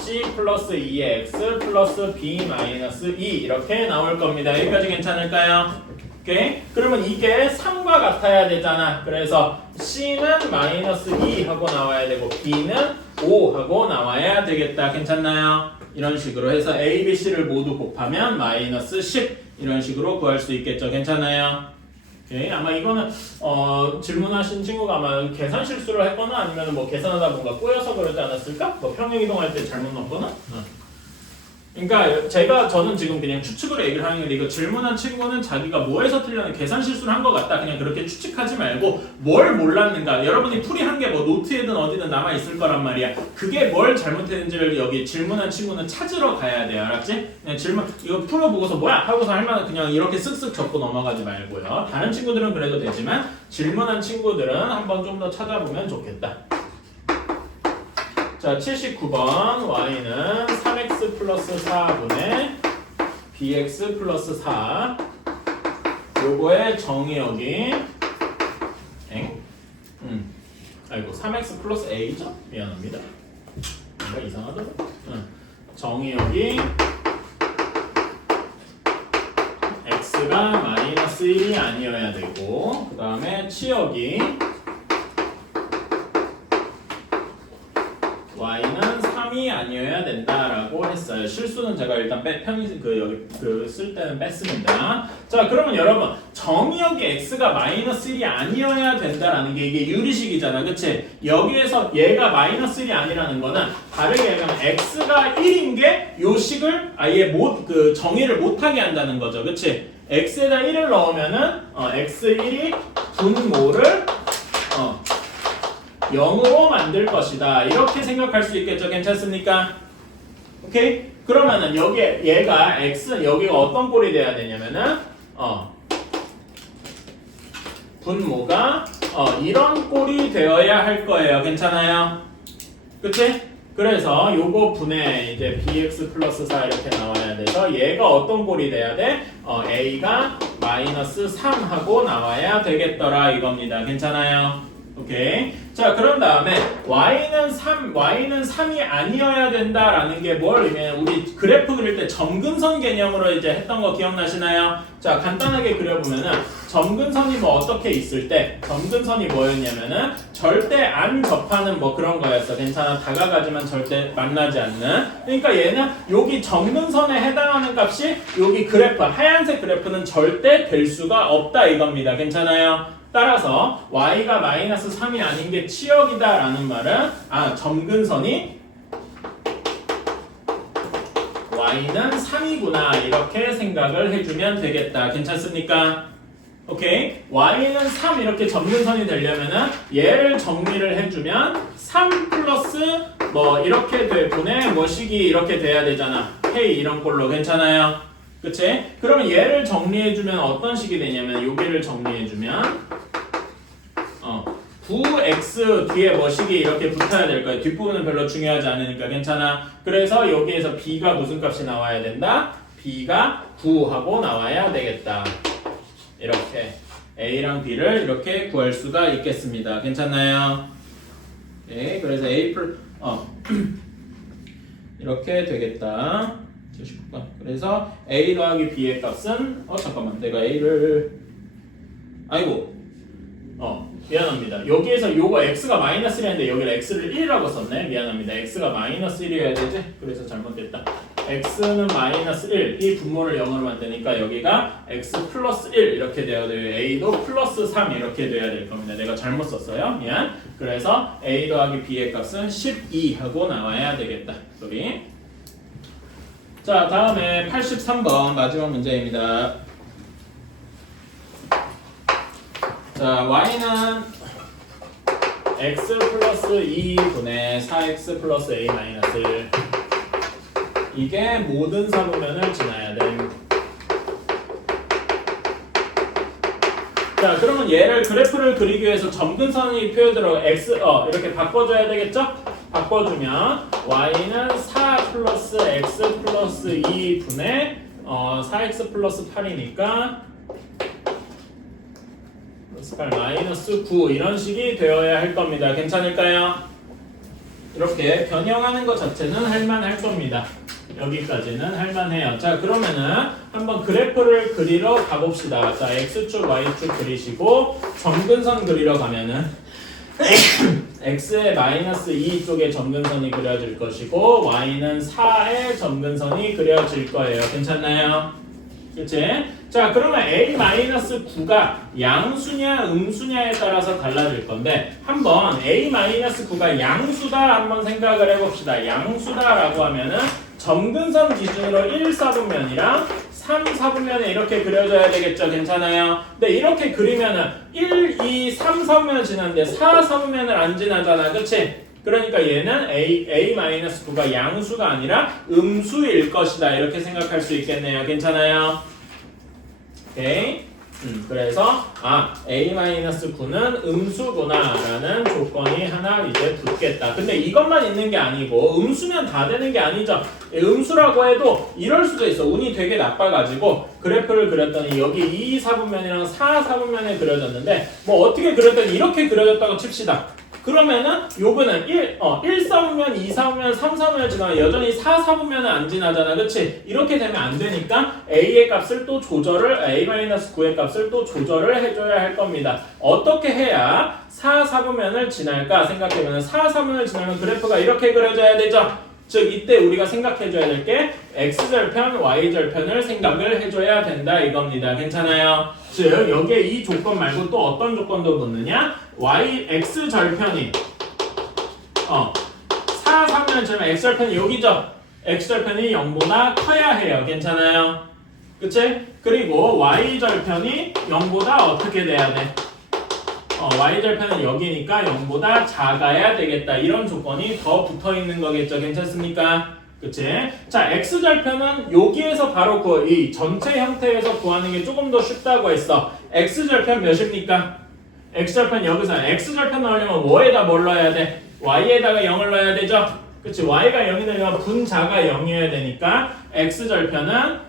c 플러스 2의 x 플러스 b 마이너스 2 이렇게 나올 겁니다. 여기까지 괜찮을까요? 오케이? 그러면 이게 3과 같아야 되잖아. 그래서 c는 마이너스 2 하고 나와야 되고 b는 5 하고 나와야 되겠다. 괜찮나요? 이런 식으로 해서 A, B, C를 모두 곱하면 마이너스 10 이런 식으로 구할 수 있겠죠. 괜찮아요? 오케이. 아마 이거는 질문하신 친구가 아마 계산 실수를 했거나 아니면 뭐 계산하다 뭔가 꼬여서 그러지 않았을까? 뭐 평행 이동할 때 잘못 넣거나? 그러니까 저는 지금 그냥 추측으로 얘기를 하는 게 이거 질문한 친구는 자기가 뭐에서 틀렸는 계산 실수를 한 것 같다. 그냥 그렇게 추측하지 말고 뭘 몰랐는가. 여러분이 풀이한 게 뭐 노트에든 어디든 남아 있을 거란 말이야. 그게 뭘 잘못했는지를 여기 질문한 친구는 찾으러 가야 돼. 알았지? 그냥 이거 풀어보고서 뭐야? 하고서 할 만한 그냥 이렇게 쓱쓱 적고 넘어가지 말고요. 다른 친구들은 그래도 되지만 질문한 친구들은 한번 좀 더 찾아보면 좋겠다. 자, 79번 y는 3x 플러스 4분의 bx 플러스 4 요거의 정의역이 아이고 3x 플러스 a죠? 미안합니다. 뭔가 이상하더라. 정의역이 x가 마이너스 1이 아니어야 되고 그 다음에 치역이 y는 3이 아니어야 된다라고 했어요. 실수는 제가 일단 쓸 때는 뺐습니다. 자, 그러면 여러분 정의역이 x가 마이너스 1이 아니어야 된다라는 게 이게 유리식이잖아, 그치? 여기에서 얘가 마이너스 1이 아니라는 거는 다르게 얘기하면 x가 1인 게 요 식을 아예 정의를 못하게 한다는 거죠, 그치? x에다 1을 넣으면은 x1이 분모를 0으로 만들 것이다. 이렇게 생각할 수 있겠죠. 괜찮습니까? 오케이? 그러면은 얘가 x 여기가 어떤 꼴이 돼야 되냐면은 분모가 이런 꼴이 되어야 할 거예요. 괜찮아요? 그치? 그래서 요거 분의 이제 bx 플러스 4 이렇게 나와야 돼서 얘가 어떤 꼴이 돼야 돼? a가 마이너스 3 하고 나와야 되겠더라 이겁니다. 괜찮아요? 오케이. 자, 그런 다음에 y는 3이 아니어야 된다라는 게 뭘 의미해요? 우리 그래프 그릴 때 점근선 개념으로 이제 했던 거 기억나시나요? 자, 간단하게 그려보면은 점근선이 뭐 어떻게 있을 때 점근선이 뭐였냐면은 절대 안 접하는 뭐 그런 거였어. 괜찮아. 다가가지만 절대 만나지 않는. 그러니까 얘는 여기 점근선에 해당하는 값이 여기 그래프 하얀색 그래프는 절대 될 수가 없다 이겁니다. 괜찮아요? 따라서 y가 마이너스 3이 아닌 게 치역이다 라는 말은 점근선이 y는 3이구나 이렇게 생각을 해주면 되겠다. 괜찮습니까? 오케이. y는 3 이렇게 점근선이 되려면은 얘를 정리를 해주면 3 플러스 뭐 이렇게 분의 뭐 식이 이렇게 돼야 되잖아. k 이런 꼴로. 괜찮아요? 그치? 그러면 얘를 정리해주면 어떤 식이 되냐면 여기를 정리해주면 9x 뒤에 뭐 식이 이렇게 붙어야 될 거예요. 뒷부분은 별로 중요하지 않으니까 괜찮아. 그래서 여기에서 b가 무슨 값이 나와야 된다? b가 9하고 나와야 되겠다. 이렇게 a랑 b를 이렇게 구할 수가 있겠습니다. 괜찮나요? 네, 그래서 a 이렇게 되겠다. 그래서 a 더하기 b의 값은 잠깐만 내가 a를 미안합니다. 여기에서 요거 x가 마이너스 1이었는데 여기를 x를 1이라고 썼네. 미안합니다. x가 마이너스 1이어야 되지? 그래서 잘못됐다. x는 마이너스 1, 이 분모를 0으로 만드니까 여기가 x 플러스 1 이렇게 돼야 돼요. a도 플러스 3 이렇게 돼야 될 겁니다. 내가 잘못 썼어요. 미안. 그래서 a 더하기 b의 값은 12 하고 나와야 되겠다. 소리. 자, 다음에 83번 마지막 문제입니다. 자, y는 x 플러스 2분의 4x 플러스 a 마이너스 1 이게 모든 사분면을 지나야 돼. 자, 그러면 얘를 그래프를 그리기 위해서 점근선이 표현대로 x 이렇게 바꿔줘야 되겠죠? 바꿔주면 y는 4 플러스 x 플러스 2분의 4x 플러스 8이니까 8 마이너스 9 이런 식이 되어야 할 겁니다. 괜찮을까요? 이렇게 변형하는 것 자체는 할만할 겁니다. 여기까지는 할만해요. 자, 그러면은 한번 그래프를 그리러 가봅시다. 자, x축, y축 그리시고 점근선 그리러 가면은 x의 마이너스 2 쪽에 점근선이 그려질 것이고 y는 4의 점근선이 그려질 거예요. 괜찮나요? 그치? 자, 그러면 a-9가 양수냐 음수냐에 따라서 달라질 건데 한번 a-9가 양수다 한번 생각을 해봅시다. 양수다라고 하면은 점근선 기준으로 1사분면이랑 3사분면에 이렇게 그려져야 되겠죠? 괜찮아요? 근데 이렇게 그리면은 1, 2, 3사분면을 지났는데 4사분면을 안 지나잖아. 그치? 그러니까 얘는 a-9가 양수가 아니라 음수일 것이다. 이렇게 생각할 수 있겠네요. 괜찮아요? 오케이. 그래서 a-9는 음수구나 라는 조건이 하나 이제 붙겠다. 근데 이것만 있는 게 아니고 음수면 다 되는 게 아니죠. 음수라고 해도 이럴 수도 있어. 운이 되게 나빠가지고 그래프를 그렸더니 여기 2사분면이랑 4사분면에 그려졌는데 뭐 어떻게 그렸더니 이렇게 그려졌다고 칩시다. 그러면은 요거는 1사분면, 2사분면, 3사분면 지나면 여전히 4사분면은 안 지나잖아. 그치? 이렇게 되면 안 되니까 a의 값을 또 조절을 a-9의 값을 또 조절을 해줘야 할 겁니다. 어떻게 해야 4사분면을 지날까 생각해보면 4사분면을 지나면 그래프가 이렇게 그려져야 되죠. 즉 이때 우리가 생각해줘야 될 게 x절편, y절편을 생각을 해줘야 된다 이겁니다. 괜찮아요? 즉 여기에 이 조건 말고 또 어떤 조건도 붙느냐? x절편이 4사분면처럼 x절편이 여기죠? x절편이 0보다 커야 해요. 괜찮아요? 그치? 그리고 y절편이 0보다 어떻게 돼야 돼? y절편은 여기니까 0보다 작아야 되겠다. 이런 조건이 더 붙어있는 거겠죠. 괜찮습니까? 그치? 자, x절편은 여기에서 바로 이 전체 형태에서 구하는 게 조금 더 쉽다고 했어. x절편 몇입니까? x절편 여기서 x절편 넣으려면 뭐에다 뭘 넣어야 돼? y에다가 0을 넣어야 되죠? 그치? y가 0이 되면 분자가 0이어야 되니까 x절편은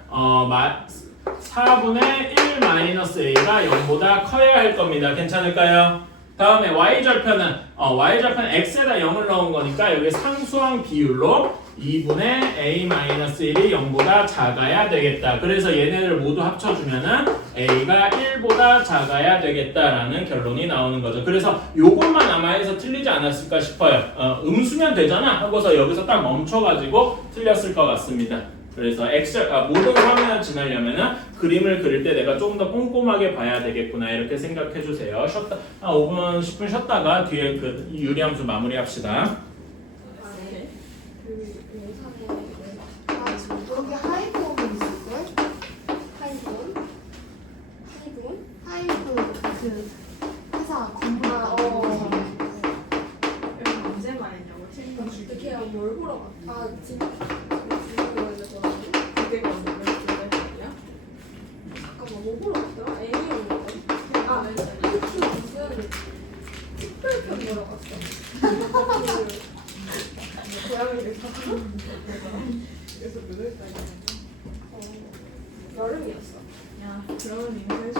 4분의 1 마이너스 a가 0보다 커야 할 겁니다. 괜찮을까요? 다음에 y절편은 y절편 x에다 0을 넣은 거니까 여기 상수항 비율로 2분의 a-1이 0보다 작아야 되겠다. 그래서 얘네들 모두 합쳐주면은 a가 1보다 작아야 되겠다라는 결론이 나오는 거죠. 그래서 요것만 아마 해서 틀리지 않았을까 싶어요. 음수면 되잖아 하고서 여기서 딱 멈춰가지고 틀렸을 것 같습니다. 그래서 모든 화면을 지나려면은 그림을 그릴 때 내가 조금 더 꼼꼼하게 봐야 되겠구나 이렇게 생각해 주세요. 한 5분 10분 쉬었다가 뒤에 그 유리함수 마무리합시다. 여기 하이톤 있을걸? 하이톤 그 회사 건물 여기 언제 말했냐고 친구 어떻게 해야 뭘 보러 갔다 지금 그게 언제 말이야? 잠깐만 뭐 보러 갔더라? 애니였는데 이렇게 무슨 특별편 보러 갔어 고양이를 사서 그래서 누굴 거냐? 여름이었어 야 그러면 인사해줘.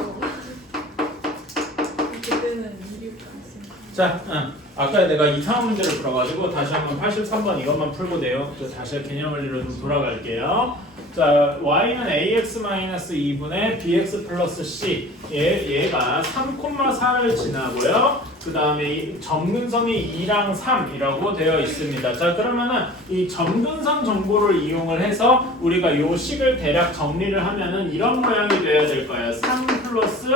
그때는 이륙가 있으니까. 자, 아까 내가 이상한 문제를 풀어가지고 다시 한번 83번 이것만 풀고 내요. 다시 개념 원리로 좀 돌아갈게요. 자, y는 ax-2분의 bx 플러스 c 얘가 3,4를 지나고요. 그 다음에 점근선이 2랑 3이라고 되어 있습니다. 자, 그러면은 이 점근선 정보를 이용을 해서 우리가 요 식을 대략 정리를 하면은 이런 모양이 되어야 될 거예요. 3 플러스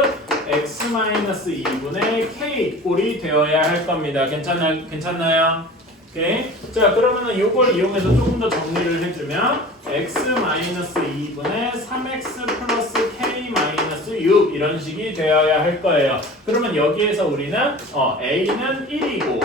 x-2분의 k 꼴이 되어야 할 겁니다. 괜찮나요? 오케이. 자, 그러면은 요걸 이용해서 조금 더 정리를 해주면 x-2분의 3x 플러스 k-6 이런 식이 되어야 할 거예요. 그러면 여기에서 우리는 a는 1이고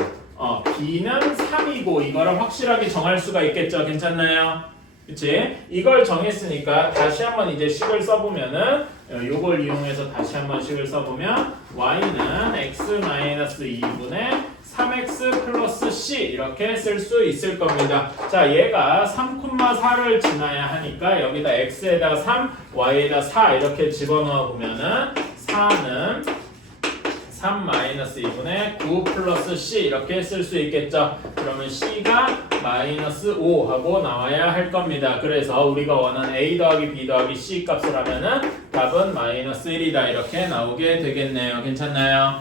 b는 3이고 이거를 확실하게 정할 수가 있겠죠. 괜찮나요? 그치? 이걸 정했으니까 다시 한번 이제 식을 써보면은 요걸 이용해서 다시 한번 식을 써보면 y는 x-2분의 3x 플러스 c 이렇게 쓸 수 있을 겁니다. 자, 얘가 3,4를 지나야 하니까 여기다 x에다 3, y에다 4 이렇게 집어넣어 보면은 4는 3-2분의 9 플러스 c 이렇게 쓸 수 있겠죠. 그러면 c가 마이너스 5 하고 나와야 할 겁니다. 그래서 우리가 원하는 a 더하기 b 더하기 c 값을 하면은 답은 마이너스 1이다 이렇게 나오게 되겠네요. 괜찮나요?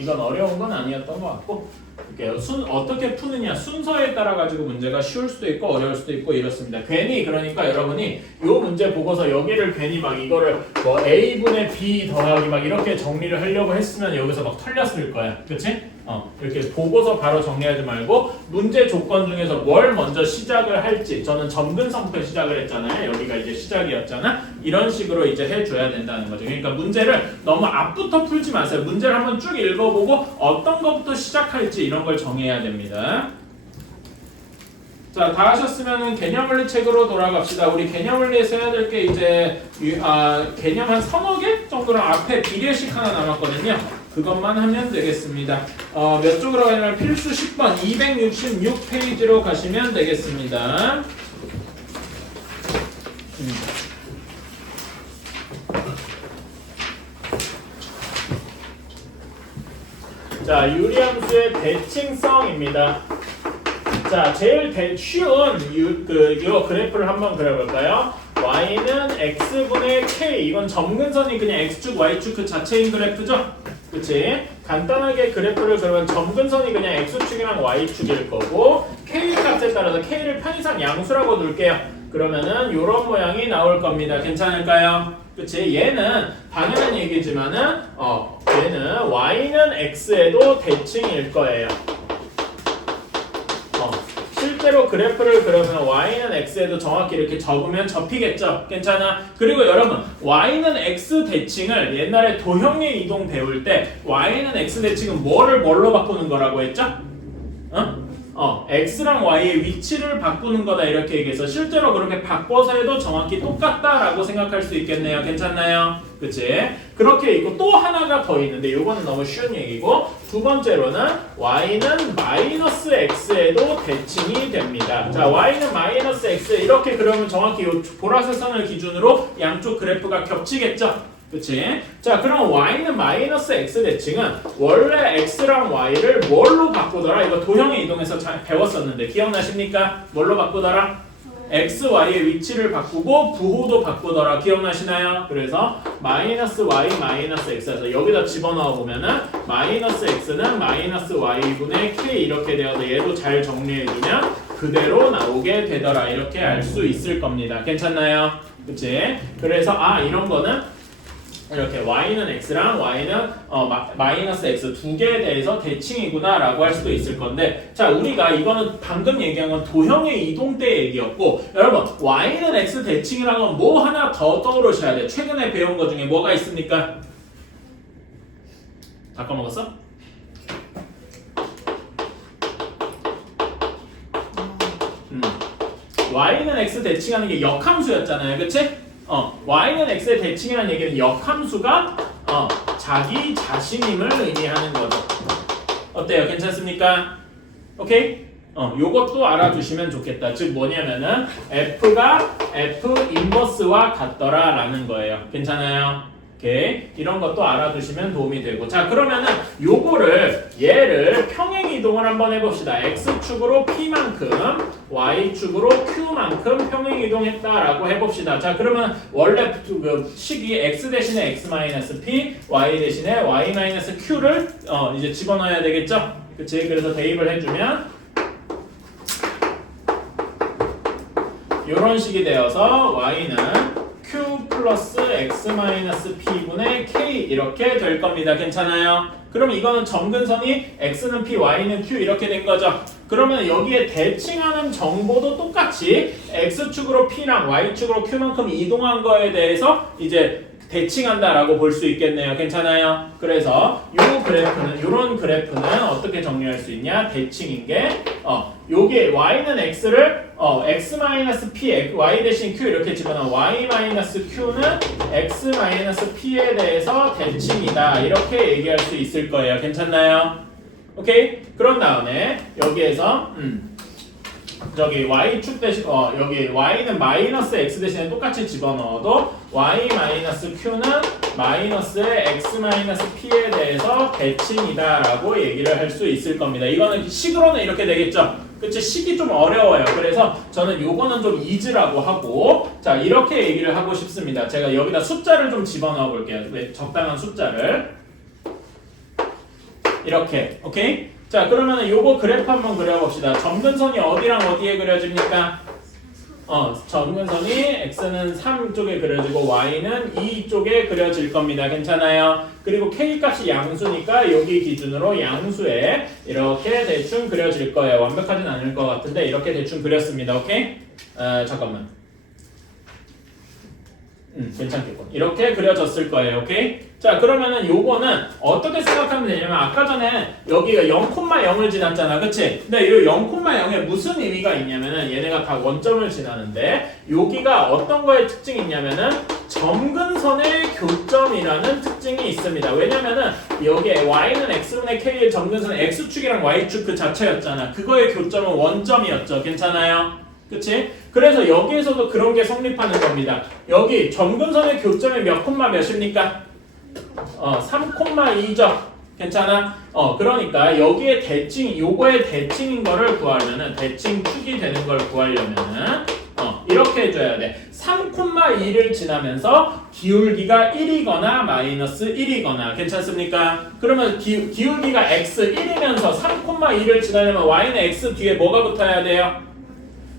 이건 어려운 건 아니었던 것 같고 이렇게 어떻게 푸느냐 순서에 따라 가지고 문제가 쉬울 수도 있고 어려울 수도 있고 이렇습니다. 괜히 그러니까 여러분이 요 문제 보고서 여기를 괜히 막 이거를 뭐 a분의 b 더하기 막 이렇게 정리를 하려고 했으면 여기서 막 털렸을 거야. 그치? 이렇게 보고서 바로 정리하지 말고 문제 조건 중에서 뭘 먼저 시작을 할지 저는 점근선부터 시작을 했잖아요. 여기가 이제 시작이었잖아. 이런 식으로 이제 해줘야 된다는 거죠. 그러니까 문제를 너무 앞부터 풀지 마세요. 문제를 한번 쭉 읽어보고 어떤 것부터 시작할지 이런 걸 정해야 됩니다. 자, 다 하셨으면 개념원리 책으로 돌아갑시다. 우리 개념원리에서 해야 될 게 이제 개념 한 서너 개 정도랑 앞에 비례식 하나 남았거든요. 그것만 하면 되겠습니다. 몇 쪽으로 가냐면 필수 10번 266페이지로 가시면 되겠습니다. 자, 유리함수의 대칭성입니다. 자, 제일 쉬운 요 그래프를 한번 그려볼까요? y는 x분의 k 이건 점근선이 그냥 x축 y축 그 자체인 그래프죠? 그치? 간단하게 그래프를 그러면 점근선이 그냥 x축이랑 y축일 거고 k 값에 따라서 k를 편의상 양수라고 둘게요. 그러면은 요런 모양이 나올 겁니다. 괜찮을까요? 그치? 얘는 당연한 얘기지만은 얘는 y는 x에도 대칭일 거예요. 실제로 그래프를 그려면 y는 x에도 정확히 이렇게 적으면 접히겠죠? 괜찮아? 그리고 여러분 y는 x 대칭을 옛날에 도형의 이동 배울 때 y는 x 대칭은 뭘로 바꾸는 거라고 했죠? x랑 y의 위치를 바꾸는 거다 이렇게 얘기해서 실제로 그렇게 바꿔서 해도 정확히 똑같다라고 생각할 수 있겠네요. 괜찮나요? 그치? 그렇게 있고 또 하나가 더 있는데 이거는 너무 쉬운 얘기고 두 번째로는 y는 마이너스 x에도 대칭이 됩니다. 자, y는 마이너스 x 이렇게 그러면 정확히 이 보라색 선을 기준으로 양쪽 그래프가 겹치겠죠? 그치? 자, 그럼 y는 마이너스 x 대칭은 원래 x랑 y를 뭘로 바꾸더라? 이거 도형의 이동에서 잘 배웠었는데 기억나십니까? 뭘로 바꾸더라? x, y의 위치를 바꾸고 부호도 바꾸더라. 기억나시나요? 그래서 마이너스 y 마이너스 x에서 여기다 집어넣어 보면은 마이너스 x는 마이너스 y분의 k 이렇게 되어서 얘도 잘 정리해주면 그대로 나오게 되더라. 이렇게 알 수 있을 겁니다. 괜찮나요? 그치? 그래서 이런 거는 이렇게 y는 x랑 y는 마이너스 x 두 개에 대해서 대칭이구나 라고 할 수도 있을 건데, 자, 우리가 이거는 방금 얘기한 건 도형의 이동 때 얘기였고, 여러분 y는 x 대칭이라는 건 뭐 하나 더 떠오르셔야 돼. 최근에 배운 거 중에 뭐가 있습니까? 다 까먹었어? y는 x 대칭하는 게 역함수였잖아요. 그치? y는 x의 대칭이라는 얘기는 역함수가 자기 자신임을 의미하는 거죠. 어때요? 괜찮습니까? 오케이? 요것도 알아두시면 좋겠다. 즉 뭐냐면은 f가 f 인버스와 같더라 라는 거예요. 괜찮아요? 오케이. 이런 것도 알아두시면 도움이 되고. 자, 그러면은 얘를 평행 이동을 한번 해봅시다. x축으로 p만큼 y축으로 q만큼 평행 이동했다라고 해봅시다. 자, 그러면 원래 그 식이 x 대신에 x-p, y 대신에 y-q를 이제 집어넣어야 되겠죠? 그치? 그래서 대입을 해주면 이런 식이 되어서 y는 q 플러스 x 마이너스 p분의 k 이렇게 될 겁니다. 괜찮아요? 그럼 이거는 점근선이 x는 p, y는 q 이렇게 된 거죠. 그러면 여기에 대칭하는 정보도 똑같이 x축으로 p랑 y축으로 q만큼 이동한 거에 대해서 이제 대칭한다라고 볼 수 있겠네요. 괜찮아요? 그래서 이런 그래프는 어떻게 정리할 수 있냐? 대칭인 게 요게 y는 x를 x-p, y 대신 q 이렇게 집어넣어 y-q는 x-p에 대해서 대칭이다. 이렇게 얘기할 수 있을 거예요. 괜찮나요? 오케이? 그런 다음에 여기에서 저기 y축 대신 여기 y는 마이너스 x 대신에 똑같이 집어넣어도 y 마이너스 q는 마이너스의 x 마이너스 p에 대해서 대칭이다라고 얘기를 할 수 있을 겁니다. 이거는 식으로는 이렇게 되겠죠. 그치? 식이 좀 어려워요. 그래서 저는 요거는 좀 잊으라고 하고, 자, 이렇게 얘기를 하고 싶습니다. 제가 여기다 숫자를 좀 집어넣어 볼게요. 적당한 숫자를 이렇게. 오케이? 자, 그러면은 요거 그래프 한번 그려봅시다. 점근선이 어디랑 어디에 그려집니까? 점근선이 x는 3 쪽에 그려지고 y는 2 쪽에 그려질 겁니다. 괜찮아요? 그리고 k 값이 양수니까 여기 기준으로 양수에 이렇게 대충 그려질 거예요. 완벽하진 않을 것 같은데 이렇게 대충 그렸습니다. 오케이? 잠깐만. 괜찮겠군. 이렇게 그려졌을 거예요. 오케이? 자, 그러면은 요거는 어떻게 생각하면 되냐면 아까 전에 여기가 0,0을 지났잖아. 그치? 근데 이 0,0에 무슨 의미가 있냐면은 얘네가 다 원점을 지나는데 여기가 어떤 거에 특징이 있냐면은 점근선의 교점이라는 특징이 있습니다. 왜냐면은 여기에 y는 x분의 k의 점근선은 x축이랑 y축 그 자체였잖아. 그거의 교점은 원점이었죠. 괜찮아요? 그치? 그래서 여기에서도 그런 게 성립하는 겁니다. 여기 점근선의 교점이 몇 콤마 몇입니까? 3,2죠. 괜찮아? 그러니까 여기에 대칭, 요거의 대칭인 거를 구하려면, 대칭축이 되는 걸 구하려면은 이렇게 해줘야 돼. 3,2를 지나면서 기울기가 1이거나 마이너스 1이거나 괜찮습니까? 그러면 기울기가 x 1이면서 3,2를 지나려면 y는 x 뒤에 뭐가 붙어야 돼요?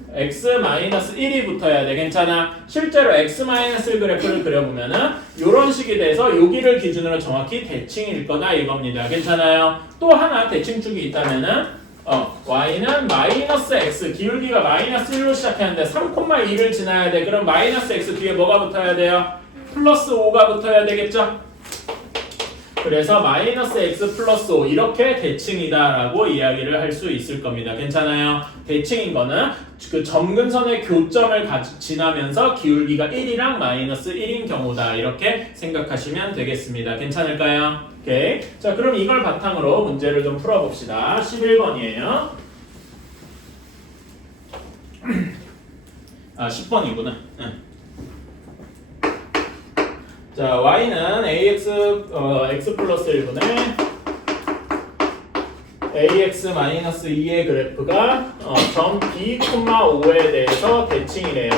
x-1이 붙어야 돼. 괜찮아? 실제로 x-1 그래프를 그려보면은 이런 식이 돼서 여기를 기준으로 정확히 대칭일 거다 이겁니다. 괜찮아요? 또 하나 대칭축이 있다면은 y는 마이너스 x, 기울기가 마이너스 1로 시작하는데 3,2를 지나야 돼. 그럼 마이너스 x 뒤에 뭐가 붙어야 돼요? 플러스 5가 붙어야 되겠죠? 그래서 마이너스 x 플러스 5 이렇게 대칭이다라고 이야기를 할 수 있을 겁니다. 괜찮아요? 대칭인 거는 그 점근선의 교점을 지나면서 기울기가 1이랑 마이너스 1인 경우다. 이렇게 생각하시면 되겠습니다. 괜찮을까요? 오케이. 자, 그럼 이걸 바탕으로 문제를 좀 풀어봅시다. 11번이에요. 10번이구나. 자, y는 ax x 플러스 1분의 ax 마이너스 2의 그래프가 점 b, 5에 대해서 대칭이래요.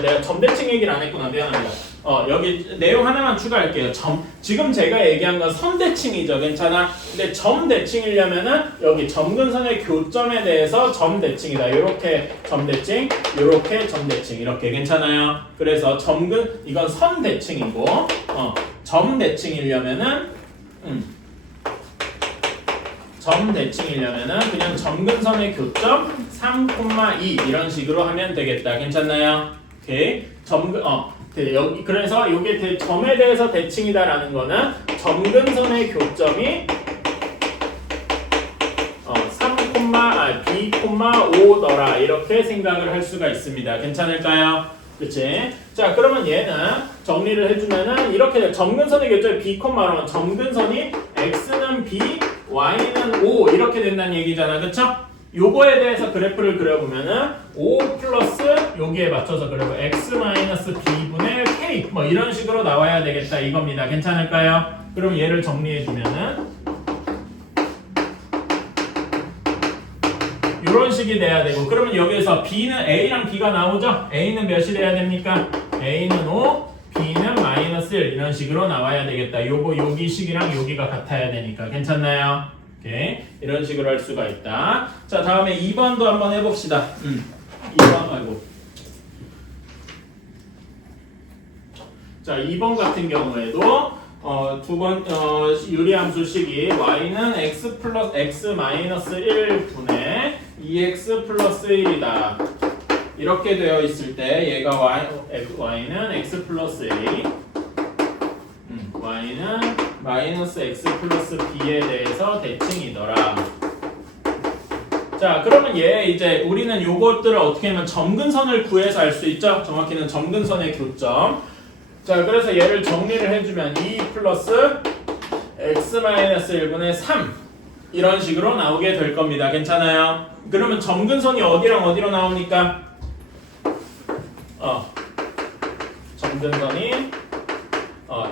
내가 점 대칭 얘기를 안 했구나. 미안합니다. 여기 내용 하나만 추가할게요. 지금 제가 얘기한 건 선 대칭이죠. 괜찮아? 근데 점 대칭이려면은 여기 점근선의 교점에 대해서 점 대칭이다. 요렇게 점 대칭, 요렇게 점 대칭. 이렇게 괜찮아요? 그래서 이건 선 대칭이고, 점 대칭이려면은, 점 대칭이려면은 그냥 점근선의 교점 3,2 이런 식으로 하면 되겠다. 괜찮나요? 오케이. 여기 그래서 이게 점에 대해서 대칭이다라는 거는 점근선의 교점이 B,5더라 이렇게 생각을 할 수가 있습니다. 괜찮을까요? 그치? 자, 그러면 얘는 정리를 해주면은 이렇게 돼. 점근선의 교점이 B,5면 점근선이 X는 B, Y는 O 이렇게 된다는 얘기잖아. 그쵸? 요거에 대해서 그래프를 그려보면은 5 플러스 여기에 맞춰서 그래보 X 마이너스 B분의 K 뭐 이런 식으로 나와야 되겠다 이겁니다. 괜찮을까요? 그럼 얘를 정리해주면은 이런 식이 돼야 되고, 그러면 여기에서 B는 A랑 B가 나오죠? A는 몇이 돼야 됩니까? A는 5, B는 마이너스 1 이런 식으로 나와야 되겠다. 여기 식이랑 여기가 같아야 되니까. 괜찮나요? 오케이. 이런 식으로 할 수가 있다. 자, 다음에 2번도 한번 해봅시다. 2번 말고. 자, 2번 같은 경우에도 유리함수 식이 y는 x 플러스 x 마이너스 1분의 2x 플러스 1이다. 이렇게 되어 있을 때 얘가 y는 x 플러스 a, y는 마이너스 x 플러스 b에 대해서 대칭이더라. 자, 그러면 이제 우리는 요것들을 어떻게 하면 점근선을 구해서 알 수 있죠? 정확히는 점근선의 교점. 자, 그래서 얘를 정리를 해주면 2 플러스 x 마이너스 1분의 3 이런 식으로 나오게 될 겁니다. 괜찮아요? 그러면 점근선이 어디랑 어디로 나옵니까? 점근선이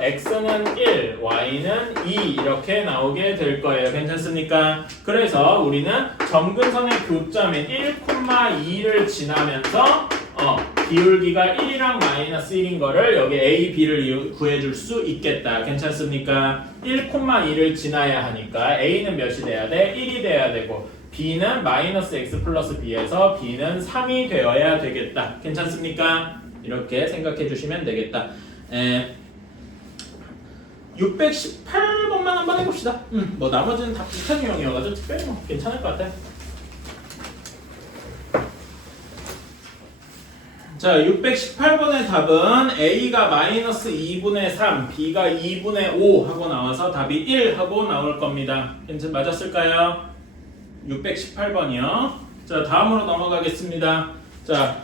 x는 1, y는 2 이렇게 나오게 될 거예요. 괜찮습니까? 그래서 우리는 점근선의 교점인 1,2를 지나면서 기울기가 1이랑 마이너스 1인 거를 여기 a, b를 구해줄 수 있겠다. 괜찮습니까? 1,2를 지나야 하니까 a는 몇이 돼야 돼? 1이 돼야 되고 b는 마이너스 x 플러스 b에서 b는 3이 되어야 되겠다. 괜찮습니까? 이렇게 생각해 주시면 되겠다. 618번만 한번 해봅시다. 뭐 나머지는 다 비슷한 유형이어가지고 특별히 뭐 괜찮을 것 같아요. 자, 618번의 답은 A가 마이너스 2분의 3, B가 2분의 5 하고 나와서 답이 1 하고 나올 겁니다. 맞았을까요? 618번이요. 자, 다음으로 넘어가겠습니다. 자,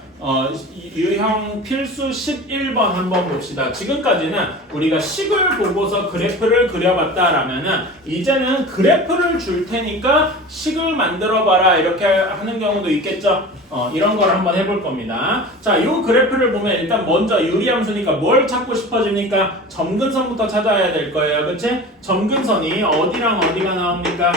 유형 필수 11번 한번 봅시다. 지금까지는 우리가 식을 보고서 그래프를 그려봤다라면은 이제는 그래프를 줄 테니까 식을 만들어봐라 이렇게 하는 경우도 있겠죠. 이런 걸 한번 해볼 겁니다. 자, 이 그래프를 보면 일단 먼저 유리함수니까 뭘 찾고 싶어집니까? 점근선부터 찾아야 될 거예요. 그치? 점근선이 어디랑 어디가 나옵니까?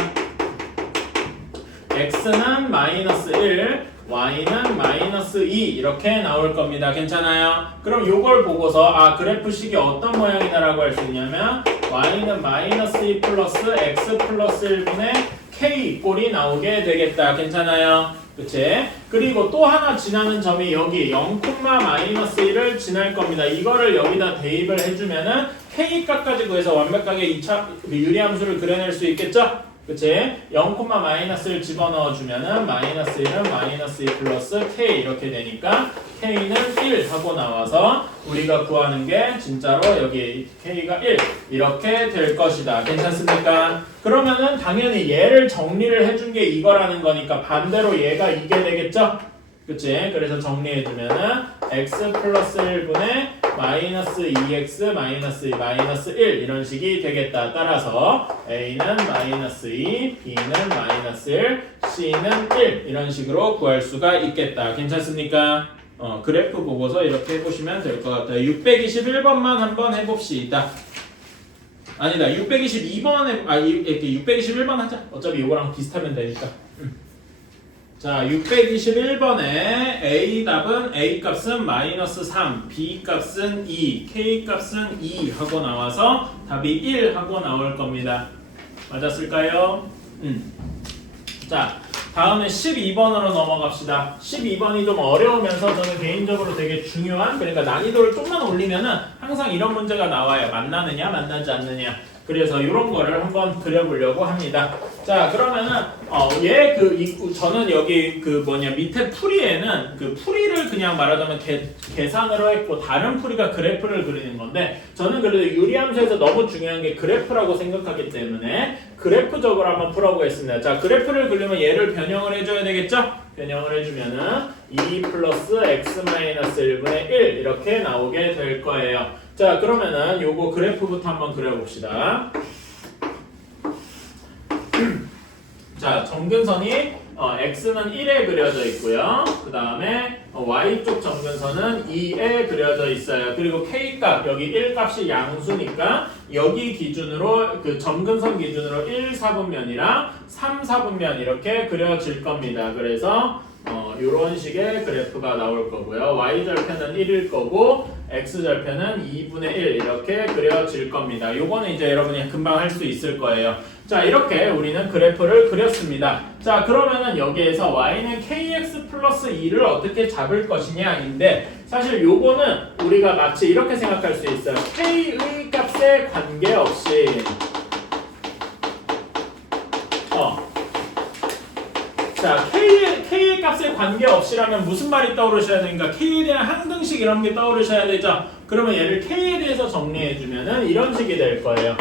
x는 마이너스 1, y는 마이너스 2 이렇게 나올 겁니다. 괜찮아요? 그럼 요걸 보고서 그래프식이 어떤 모양이다라고 할 수 있냐면 y는 마이너스 2 플러스 x 플러스 1분의 k 꼴이 나오게 되겠다. 괜찮아요? 그치? 그리고 또 하나 지나는 점이 여기 0, 마이너스 1을 지날 겁니다. 이거를 여기다 대입을 해주면은 k 값까지 구해서 완벽하게 2차 유리함수를 그려낼 수 있겠죠? 그치? 0, 마이너스를 집어넣어주면은 마이너스 1은 마이너스 2 플러스 k 이렇게 되니까 k는 1 하고 나와서 우리가 구하는 게 진짜로 여기 k가 1 이렇게 될 것이다. 괜찮습니까? 그러면은 당연히 얘를 정리를 해준 게 이거라는 거니까 반대로 얘가 이게 되겠죠? 그치? 그래서 정리해주면은 x 플러스 1분의 마이너스 2x 마이너스 2 마이너스 1 이런 식이 되겠다. 따라서 a는 마이너스 2, b는 마이너스 1, c는 1 이런 식으로 구할 수가 있겠다. 괜찮습니까? 그래프 보고서 이렇게 해보시면 될 것 같아요. 621번만 한번 해봅시다. 아니다, 622번에 이렇게 621번 하자. 어차피 이거랑 비슷하면 되니까. 자, 621번에 A 답은 A 값은 -3, B 값은 2, K 값은 2 하고 나와서 답이 1 하고 나올 겁니다. 맞았을까요? 자, 다음에 12번으로 넘어갑시다. 12번이 좀 어려우면서 저는 개인적으로 되게 중요한, 그러니까 난이도를 좀만 올리면은 항상 이런 문제가 나와요. 만나느냐 만나지 않느냐. 그래서 이런 거를 한번 그려보려고 합니다. 자, 그러면은 저는 여기 밑에 풀이에는 그 풀이를 그냥 말하자면 계산으로 했고 다른 풀이가 그래프를 그리는 건데, 저는 그래도 유리함수에서 너무 중요한 게 그래프라고 생각하기 때문에 그래프적으로 한번 풀어보겠습니다. 자, 그래프를 그리면 얘를 변형을 해줘야 되겠죠? 변형을 해주면은 2 플러스 x 마이너스 1분의 1 이렇게 나오게 될 거예요. 자, 그러면은 요거 그래프부터 한번 그려봅시다. 자, 점근선이 x는 1에 그려져 있고요. 그 다음에 y쪽 점근선은 2에 그려져 있어요. 그리고 k값, 여기 1값이 양수니까 여기 기준으로 그 점근선 기준으로 1, 4분면이랑 3, 4분면 이렇게 그려질 겁니다. 그래서 이런 식의 그래프가 나올 거고요. y절편은 1일 거고 x절편은 2분의 1 이렇게 그려질 겁니다. 요거는 이제 여러분이 금방 할 수 있을 거예요. 자, 이렇게 우리는 그래프를 그렸습니다. 자, 그러면은 여기에서 y는 kx 플러스 2를 어떻게 잡을 것이냐인데, 사실 요거는 우리가 마치 이렇게 생각할 수 있어요. k의 값에 관계없이 자, k의 값에 관계없이라면 무슨 말이 떠오르셔야 되는가? k에 대한 항등식 이런 게 떠오르셔야 되죠? 그러면 얘를 k에 대해서 정리해주면은 이런 식이 될 거예요.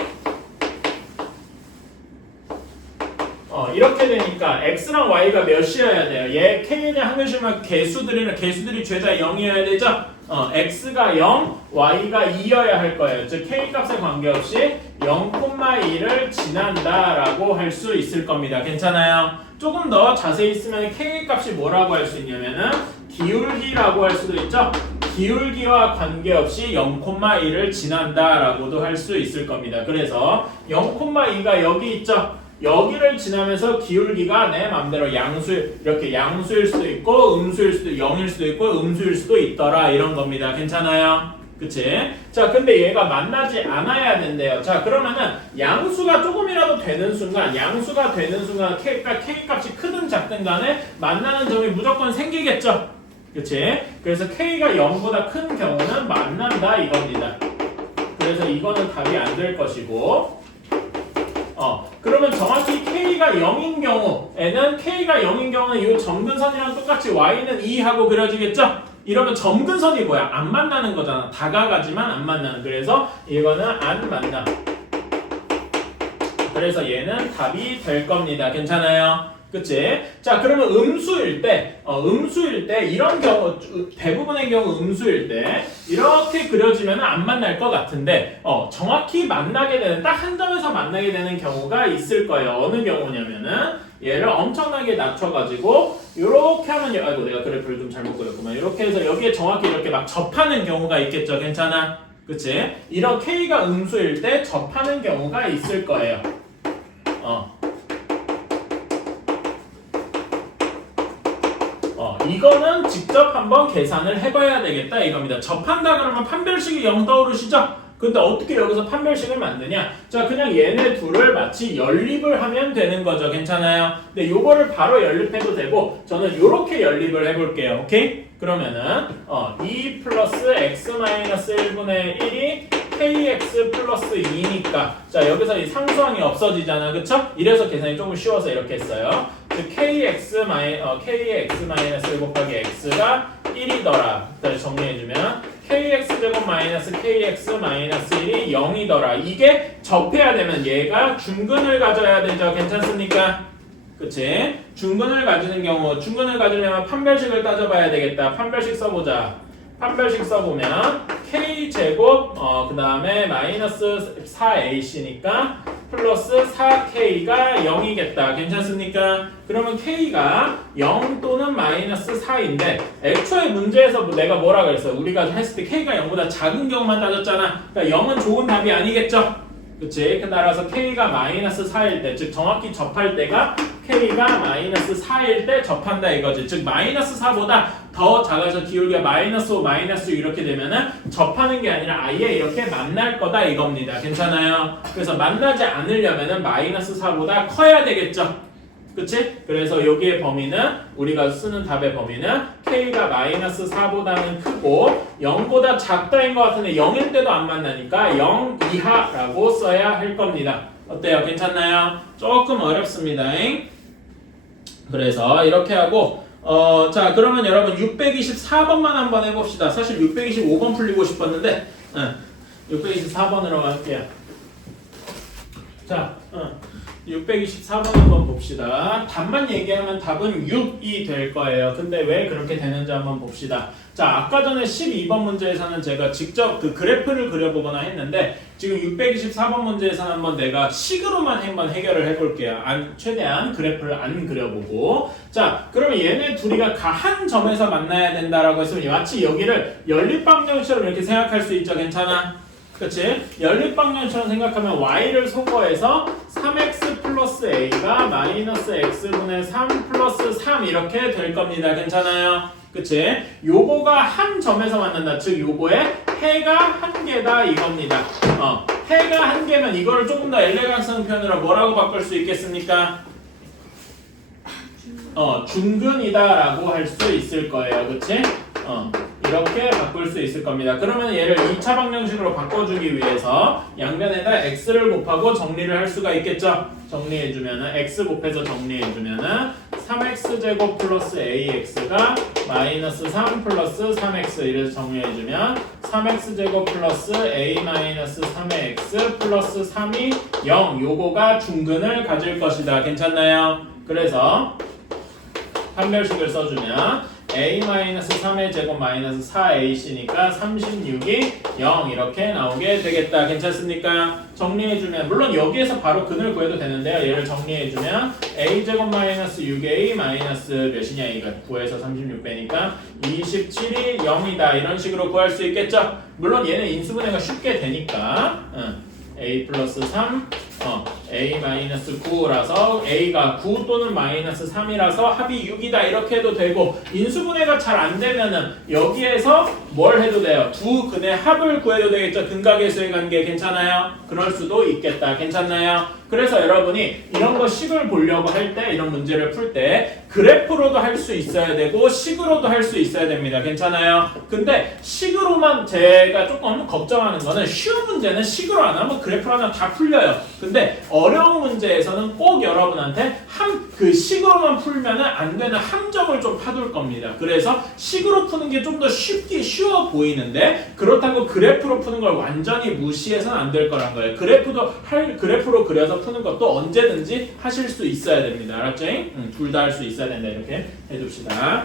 이렇게 되니까 x랑 y가 몇이어야 돼요? 얘 k에 대한 항등식이면 개수들이 죄다 0이어야 되죠? x가 0, y가 2여야 할 거예요. 즉 k 값에 관계없이 0,2를 지난다라고 할 수 있을 겁니다. 괜찮아요? 조금 더 자세히 쓰면 k 값이 뭐라고 할 수 있냐면은 기울기라고 할 수도 있죠. 기울기와 관계없이 0,2를 지난다라고도 할 수 있을 겁니다. 그래서 0,2가 여기 있죠. 여기를 지나면서 기울기가 내 맘대로 이렇게 양수일 수도 있고 음수일 수도 0일 수도 있고 음수일 수도 있더라 이런 겁니다. 괜찮아요? 그치? 자, 근데 얘가 만나지 않아야 된대요. 자, 그러면은 양수가 조금이라도 되는 순간 K 값이 크든 작든 간에 만나는 점이 무조건 생기겠죠? 그치? 그래서 K가 0보다 큰 경우는 만난다 이겁니다. 그래서 이거는 답이 안 될 것이고, 그러면 정확히 K가 0인 경우는 이 점근선이랑 똑같이 Y는 2 하고 그려지겠죠? 이러면 점근선이 뭐야? 안 만나는 거잖아. 다가가지만 안 만나는. 그래서 이거는 안 만나. 그래서 얘는 답이 될 겁니다. 괜찮아요? 그치? 자, 그러면 음수일 때 이런 경우 대부분의 경우 음수일 때 이렇게 그려지면 안 만날 것 같은데 정확히 만나게 되는 딱 한 점에서 만나게 되는 경우가 있을 거예요. 어느 경우냐면은 얘를 엄청나게 낮춰가지고 이렇게 하면 아이고 내가 그래프를 좀 잘못 그렸구만. 이렇게 해서 여기에 정확히 이렇게 막 접하는 경우가 있겠죠. 괜찮아? 그치? 이런 K가 음수일 때 접하는 경우가 있을 거예요. 이거는 직접 한번 계산을 해봐야 되겠다 이겁니다. 접한다 그러면 판별식이 0 떠오르시죠? 근데 어떻게 여기서 판별식을 만드냐? 자, 그냥 얘네 둘을 마치 연립을 하면 되는 거죠. 괜찮아요? 근데 요거를 바로 연립해도 되고 저는 요렇게 연립을 해볼게요. 오케이? 그러면은 2 플러스 x 마이너스 1분의 1이 kx 플러스 2니까 자, 여기서 이 상수항이 없어지잖아. 그쵸? 이래서 계산이 조금 쉬워서 이렇게 했어요. 즉 kx 마이너스 1 곱하기 x가 1이더라. 다시 정리해주면 kx제곱 마이너스 kx 마이너스 1이 0이더라. 이게 접해야 되면 얘가 중근을 가져야 되죠. 괜찮습니까? 그치? 중근을 가지려면 판별식을 따져봐야 되겠다. 판별식 써보자. 판별식 써보면 k제곱 그 다음에 마이너스 4ac니까 플러스 4k가 0이겠다. 괜찮습니까? 그러면 k가 0 또는 마이너스 4인데 애초에 문제에서 내가 뭐라 그랬어? 우리가 했을 때 K가 0보다 작은 경우만 따졌잖아. 그러니까 0은 좋은 답이 아니겠죠? 그치? 따라서 K가 마이너스 4일 때, 즉 정확히 접할 때가 K가 마이너스 4일 때 접한다 이거지. 즉 마이너스 4보다 더 작아서 기울기가 마이너스 5, 마이너스 6 이렇게 되면은 접하는 게 아니라 아예 이렇게 만날 거다 이겁니다. 괜찮아요? 그래서 만나지 않으려면은 마이너스 4보다 커야 되겠죠? 그치? 그래서 여기의 범위는 우리가 쓰는 답의 범위는 K가 마이너스 4보다는 크고 0보다 작다인 것 같은데 0일 때도 안 만나니까 0 이하라고 써야 할 겁니다. 어때요? 괜찮나요? 조금 어렵습니다. 그래서 이렇게 하고 자 그러면 여러분 624번만 한번 해봅시다. 사실 625번 풀리고 싶었는데 624번으로 갈게요. 자 624번 한번 봅시다. 답만 얘기하면 답은 6이 될 거예요. 근데 왜 그렇게 되는지 한번 봅시다. 자, 아까 전에 12번 문제에서는 제가 직접 그 그래프를 그려보거나 했는데 지금 624번 문제에서는 한번 내가 식으로만 한번 해결을 해볼게요. 최대한 그래프를 안 그려보고. 자, 그러면 얘네 둘이가 한 점에서 만나야 된다라고 했으면 마치 여기를 연립방정식처럼 이렇게 생각할 수 있죠. 괜찮아? 그치? 연립방정식처럼 생각하면 y를 소거해서 3x 플러스 a가 마이너스 x분의 3 플러스 3 이렇게 될 겁니다. 괜찮아요? 그치? 요거가 한 점에서 만난다. 즉 요거의 해가 한 개다 이겁니다. 해가 한 개면 이거를 조금 더 엘레강스 표현으로 뭐라고 바꿀 수 있겠습니까? 중근이다라고 할 수 있을 거예요. 그치? 이렇게 바꿀 수 있을 겁니다. 그러면 얘를 2차 방정식으로 바꿔주기 위해서 양변에다 x를 곱하고 정리를 할 수가 있겠죠? 정리해주면은 x 곱해서 정리해주면은 3x제곱 플러스 ax가 마이너스 3 플러스 3x 이래서 정리해주면 3x제곱 플러스 a 마이너스 3의 x 플러스 3이 0 요거가 중근을 가질 것이다. 괜찮나요? 그래서 판별식을 써주면 a-3의 제곱 마이너스 4ac니까 36이 0 이렇게 나오게 되겠다. 괜찮습니까? 정리해주면 물론 여기에서 바로 근을 구해도 되는데요. 얘를 정리해주면 a제곱 마이너스 6a 마이너스 몇이냐 이거 9에서 36 빼니까 27이 0이다. 이런 식으로 구할 수 있겠죠? 물론 얘는 인수분해가 쉽게 되니까 a 플러스 3 a 마이너스 9라서 a가 9 또는 마이너스 3이라서 합이 6이다 이렇게 해도 되고 인수분해가 잘 안 되면은 여기에서 뭘 해도 돼요? 두 근의 합을 구해도 되겠죠? 근각계수의 관계 괜찮아요? 그럴 수도 있겠다. 괜찮나요? 그래서 여러분이 이런 거 식을 보려고 할 때 이런 문제를 풀 때 그래프로도 할 수 있어야 되고 식으로도 할 수 있어야 됩니다. 괜찮아요? 근데 식으로만 제가 조금 걱정하는 거는 쉬운 문제는 식으로 안 하면 그래프로 하면 다 풀려요. 근데 어려운 문제에서는 꼭 여러분한테 그 식으로만 풀면은 안 되는 함정을 좀 파둘 겁니다. 그래서 식으로 푸는 게 좀 더 쉬워 보이는데 그렇다고 그래프로 푸는 걸 완전히 무시해서는 안 될 거란 거예요. 그래프로 그려서 푸는 것도 언제든지 하실 수 있어야 됩니다. 알았죠? 둘 다 할 수 있어야 된다. 이렇게 해둡시다.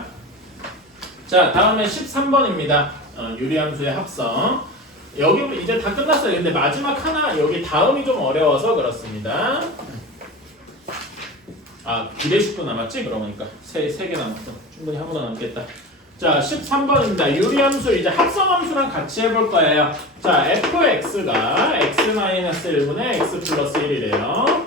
자, 다음에 13번입니다. 유리함수의 합성. 여기 이제 다 끝났어요. 근데 마지막 하나 여기 다음이 좀 어려워서 그렇습니다. 비례식도 남았지? 그러니까 세 개 남았어. 충분히 하보다 남겠다. 자, 13번입니다. 유리함수 이제 합성함수랑 같이 해볼 거예요. 자, fx가 x-1분의 x 플러스 1이래요.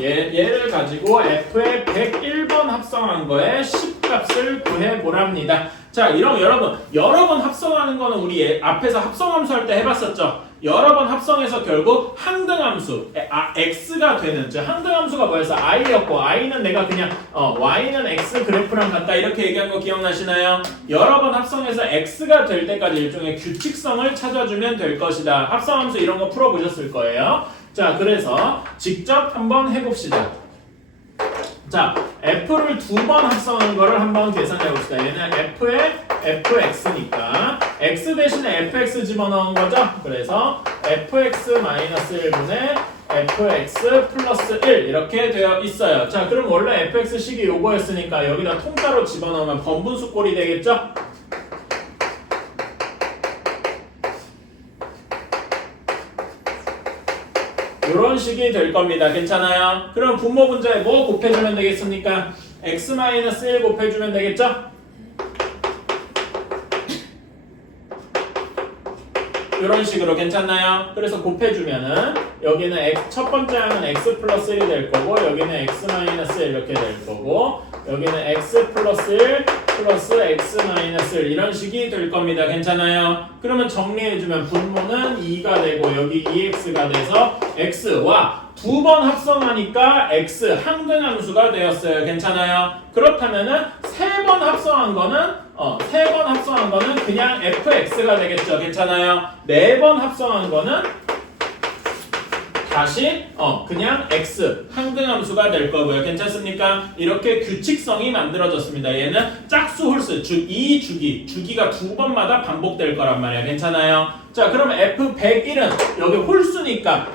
얘를 가지고 f의 101번 합성한 거에 10값을 구해보랍니다. 자, 여러분 여러 번 합성하는 거는 우리 앞에서 합성함수 할 때 해봤었죠. 여러 번 합성해서 결국 항등함수 x가 되는 즉 항등함수가 뭐였어? i였고 i는 내가 그냥 y는 x 그래프랑 같다 이렇게 얘기한 거 기억나시나요? 여러 번 합성해서 x가 될 때까지 일종의 규칙성을 찾아주면 될 것이다. 합성함수 이런 거 풀어보셨을 거예요. 자, 그래서 직접 한번 해봅시다. 자, f를 두 번 합성한 거를 한번 계산해 봅시다. 얘는 f의 fx니까 x 대신에 fx 집어넣은 거죠. 그래서 fx-1분의 fx 플러스 1 이렇게 되어 있어요. 자, 그럼 원래 fx식이 요거였으니까 여기다 통짜로 집어넣으면 번분수 꼴이 되겠죠? 이런 식이 될 겁니다. 괜찮아요? 그럼 분모 분자에 뭐 곱해주면 되겠습니까? x-1 곱해주면 되겠죠? 이런 식으로 괜찮나요? 그래서 곱해주면은 여기는 첫 번째 항은 x 플러스 1이 될 거고 여기는 x 마이너스 1 이렇게 될 거고 여기는 x 플러스 1 플러스 x 마이너스 1 이런 식이 될 겁니다. 괜찮아요? 그러면 정리해주면 분모는 2가 되고 여기 2x가 돼서 x와 두 번 합성하니까 x 항등함수가 되었어요. 괜찮아요? 그렇다면은 세 번 합성한 거는 그냥 fx가 되겠죠. 괜찮아요? 네 번 합성한 거는 다시 그냥 x 항등함수가 될 거고요. 괜찮습니까? 이렇게 규칙성이 만들어졌습니다. 얘는 짝수 홀수 이 주기가 두 번마다 반복될 거란 말이야. 괜찮아요? 자, 그러면 f101은 여기 홀수니까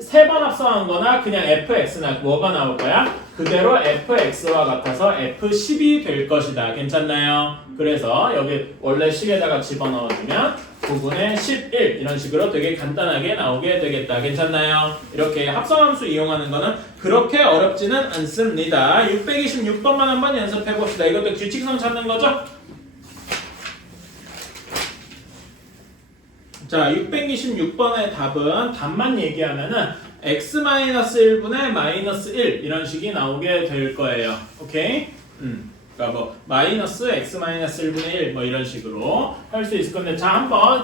세 번 합성한 거나 그냥 fx나 뭐가 나올 거야? 그대로 fx와 같아서 f10이 될 것이다. 괜찮나요? 그래서 여기 원래 식에다가 집어넣어주면 9분의 11 이런 식으로 되게 간단하게 나오게 되겠다. 괜찮나요? 이렇게 합성함수 이용하는 거는 그렇게 어렵지는 않습니다. 626번만 한번 연습해 봅시다. 이것도 규칙성 찾는 거죠? 자, 626번의 답만 얘기하면은 x-1분의 마이너스 1 이런 식이 나오게 될 거예요. 오케이? 그러니까 뭐 마이너스 x-1분의 1 뭐 이런 식으로 할 수 있을 건데 자, 한번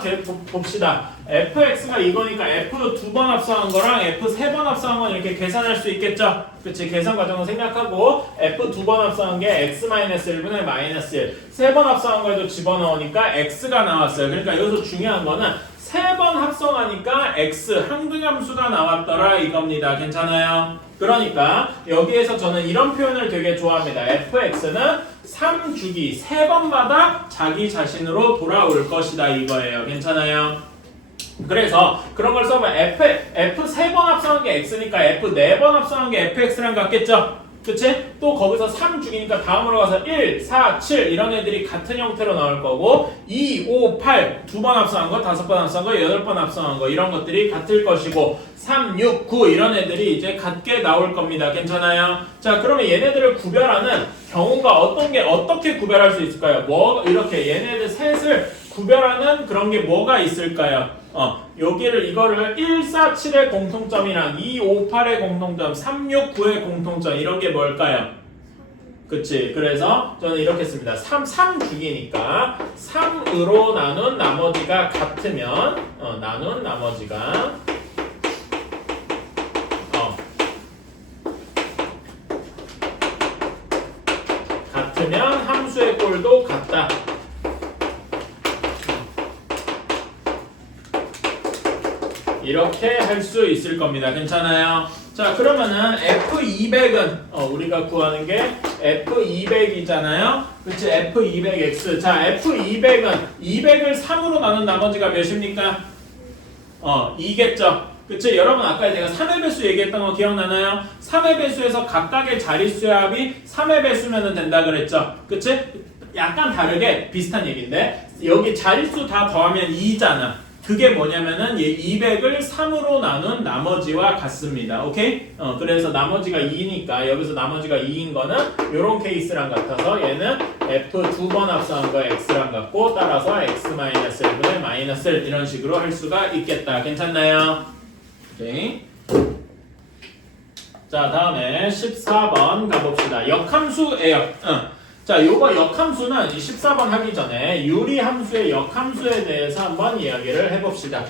봅시다. fx가 이거니까 f 두 번 합성한 거랑 f 세 번 합성한 건 이렇게 계산할 수 있겠죠? 그치? 계산 과정을 생각하고 f 두 번 합성한 게 x-1분의 마이너스 1 세 번 합성한 거에도 집어넣으니까 x가 나왔어요. 그러니까 여기서 중요한 거는 세 번 합성하니까 x 항등함수가 나왔더라 이겁니다. 괜찮아요? 그러니까 여기에서 저는 이런 표현을 되게 좋아합니다. fx는 3주기 세 번마다 자기 자신으로 돌아올 것이다 이거예요. 괜찮아요? 그래서 그런 걸 써보면 f 세 번 합성한 게 x니까 f 네 번 합성한 게 fx랑 같겠죠? 그치? 또 거기서 3주기니까 다음으로 가서 1, 4, 7 이런 애들이 같은 형태로 나올 거고 2, 5, 8 두 번 합성한 거, 5번 합성한 거, 8번 합성한 거 이런 것들이 같을 것이고 3, 6, 9 이런 애들이 이제 같게 나올 겁니다. 괜찮아요? 자, 그러면 얘네들을 구별하는 경우가 어떻게 구별할 수 있을까요? 뭐 이렇게 얘네들 셋을 구별하는 그런 게 뭐가 있을까요? 이거를 1, 4, 7의 공통점이랑 2, 5, 8의 공통점, 3, 6, 9의 공통점 이런 게 뭘까요? 그치? 그래서 저는 이렇게 씁니다. 3주기니까 3으로 나눈 나머지가 같으면 나눈 나머지가 같으면 함수의 꼴도 같다. 이렇게 할 수 있을 겁니다. 괜찮아요? 자, 그러면은 F200은 우리가 구하는 게 F200이잖아요. 그치? F200X. 자, F200은 200을 3으로 나눈 나머지가 몇입니까? 2겠죠? 그치? 여러분 아까 제가 3의 배수 얘기했던 거 기억나나요? 3의 배수에서 각각의 자릿수의 합이 3의 배수면 된다 그랬죠? 그치? 약간 다르게 비슷한 얘기인데 여기 자릿수 다 더하면 2잖아. 그게 뭐냐면은 얘 200을 3으로 나눈 나머지와 같습니다. 오케이? 그래서 나머지가 2니까 여기서 나머지가 2인 거는 요런 케이스랑 같아서 얘는 F 두 번 합성한 거 X랑 같고 따라서 X-1분의 마이너스 1 이런 식으로 할 수가 있겠다. 괜찮나요? 오케이. 자, 다음에 14번 가봅시다. 역함수예요. 자, 요거 역함수는 14번 하기 전에 유리함수의 역함수에 대해서 한번 이야기를 해봅시다.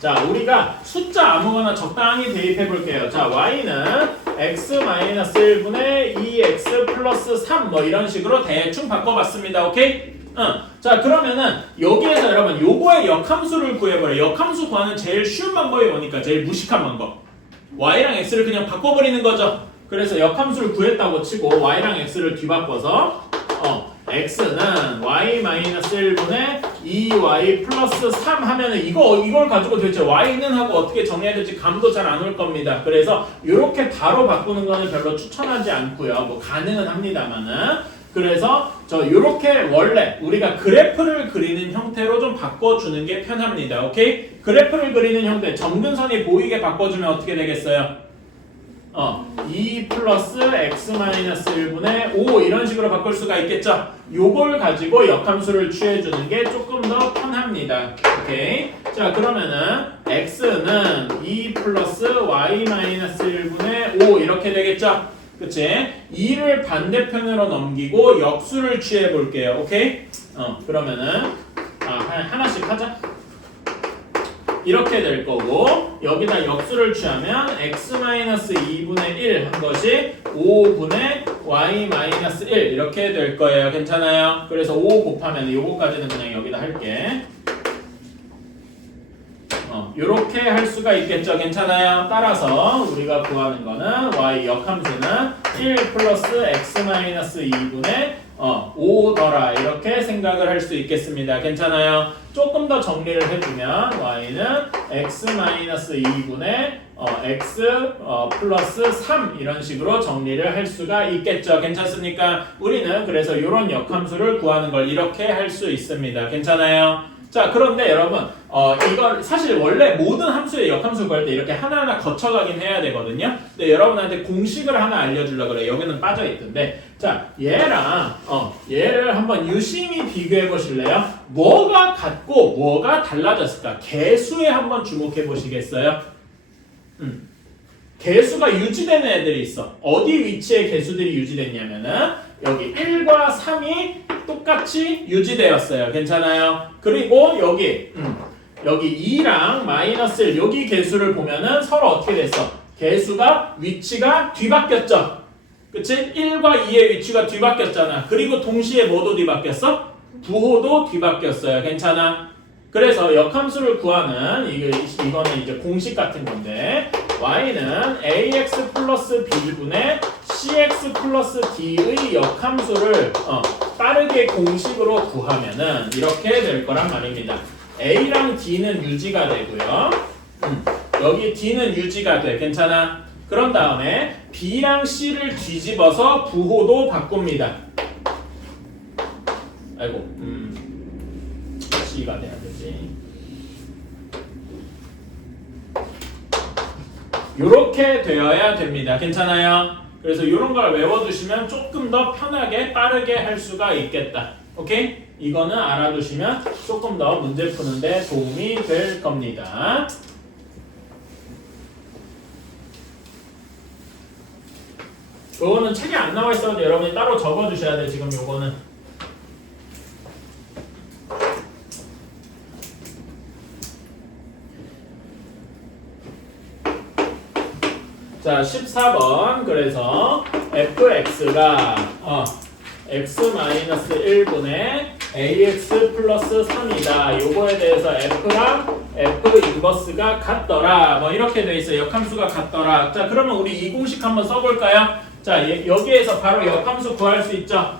자, 우리가 숫자 아무거나 적당히 대입해 볼게요. 자, y는 x-1분의 2x 플러스 3 뭐 이런 식으로 대충 바꿔봤습니다. 오케이? 자, 그러면은 여기에서 여러분 요거의 역함수를 구해버려요. 역함수 구하는 제일 쉬운 방법이 뭐니까? 제일 무식한 방법. y랑 x를 그냥 바꿔버리는 거죠. 그래서 역함수를 구했다고 치고 y랑 x를 뒤바꿔서 x는 y-1분의 2y 플러스 3 하면은 이걸 가지고 도대체 y는 하고 어떻게 정리해야 될지 감도 잘 안 올 겁니다. 그래서 이렇게 바로 바꾸는 거는 별로 추천하지 않고요. 뭐 가능은 합니다만은 그래서 요렇게 원래 우리가 그래프를 그리는 형태로 좀 바꿔주는 게 편합니다. 오케이? 그래프를 그리는 형태 점근선이 보이게 바꿔주면 어떻게 되겠어요? 2 플러스 x 마이너스 1분의 5 이런 식으로 바꿀 수가 있겠죠? 요걸 가지고 역함수를 취해주는 게 조금 더 편합니다. 오케이? 자 그러면은 x는 2 플러스 y 마이너스 1분의 5 이렇게 되겠죠? 그치? 2를 반대편으로 넘기고 역수를 취해 볼게요. 오케이? 그러면은 하나씩 하자. 이렇게 될 거고 여기다 역수를 취하면 x-2분의 1 한 것이 5분의 y-1 이렇게 될 거예요. 괜찮아요? 그래서 5 곱하면 요거까지는 그냥 여기다 할게. 요렇게 할 수가 있겠죠. 괜찮아요? 따라서 우리가 구하는 거는 y 역함수는 1 플러스 x-2분의 5더라 이렇게 생각을 할 수 있겠습니다. 괜찮아요? 조금 더 정리를 해주면 y는 x-2분의 x 플러스 3 이런 식으로 정리를 할 수가 있겠죠. 괜찮습니까? 우리는 그래서 이런 역함수를 구하는 걸 이렇게 할 수 있습니다. 괜찮아요? 자 그런데 여러분 이건 사실 원래 모든 함수의 역함수 구할 때 이렇게 하나하나 거쳐가긴 해야 되거든요. 근데 여러분한테 공식을 하나 알려주려고 그래요. 여기는 빠져있던데 자 얘랑 얘를 한번 유심히 비교해 보실래요? 뭐가 같고 뭐가 달라졌을까? 개수에 한번 주목해 보시겠어요? 개수가 유지되는 애들이 있어. 어디 위치에 개수들이 유지됐냐면은 여기 1과 3이 똑같이 유지되었어요. 괜찮아요? 그리고 여기 2랑 마이너스 1 여기 개수를 보면은 서로 어떻게 됐어? 개수가 위치가 뒤바뀌었죠? 그치? 1과 2의 위치가 뒤바뀌었잖아. 그리고 동시에 뭐도 뒤바뀌었어? 부호도 뒤바뀌었어요. 괜찮아? 그래서 역함수를 구하는 이거는 이제 공식 같은 건데 y는 ax 플러스 b분의 cx 플러스 d의 역함수를 빠르게 공식으로 구하면은 이렇게 될 거란 말입니다. a랑 d는 유지가 되고요. 여기 d는 유지가 돼. 괜찮아? 그런 다음에 b랑 c를 뒤집어서 부호도 바꿉니다. 아이고 c가 돼야 되지. 요렇게 되어야 됩니다. 괜찮아요? 그래서 이런 걸 외워두시면 조금 더 편하게 빠르게 할 수가 있겠다. 오케이? 이거는 알아두시면 조금 더 문제 푸는데 도움이 될 겁니다. 요거는 책에 안 나와 있어도 여러분이 따로 적어주셔야 돼. 지금 요거는. 자 14번 그래서 fx가 x-1분의 ax 플러스 3이다. 요거에 대해서 f랑 f 인버스가 같더라. 뭐 이렇게 돼 있어요. 역함수가 같더라. 자 그러면 우리 이 공식 한번 써볼까요? 자 여기에서 바로 역함수 구할 수 있죠.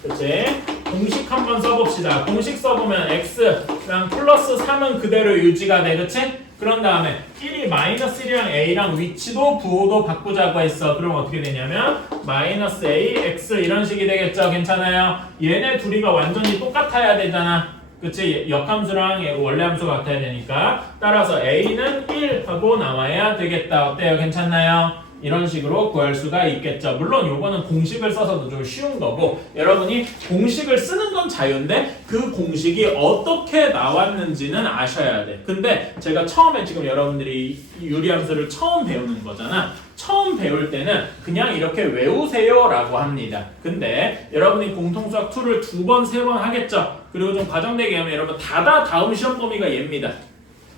그치? 공식 한번 써봅시다. 공식 써보면 x랑 플러스 3은 그대로 유지가 돼. 그치? 그런 다음에 1이 마이너스 1이랑 a랑 위치도 부호도 바꾸자고 했어. 그럼 어떻게 되냐면 마이너스 a, x 이런 식이 되겠죠. 괜찮아요? 얘네 둘이가 완전히 똑같아야 되잖아. 그치? 역함수랑 원래 함수 같아야 되니까 따라서 a는 1 하고 나와야 되겠다. 어때요? 괜찮나요? 이런 식으로 구할 수가 있겠죠. 물론 요거는 공식을 써서도 좀 쉬운 거고 여러분이 공식을 쓰는 건 자유인데 그 공식이 어떻게 나왔는지는 아셔야 돼. 근데 제가 처음에 지금 여러분들이 유리함수를 처음 배우는 거잖아. 처음 배울 때는 그냥 이렇게 외우세요 라고 합니다. 근데 여러분이 공통수학 2를 2번, 3번 하겠죠. 그리고 좀 과장되게 하면 여러분 다다 다음 시험 범위가 얘입니다.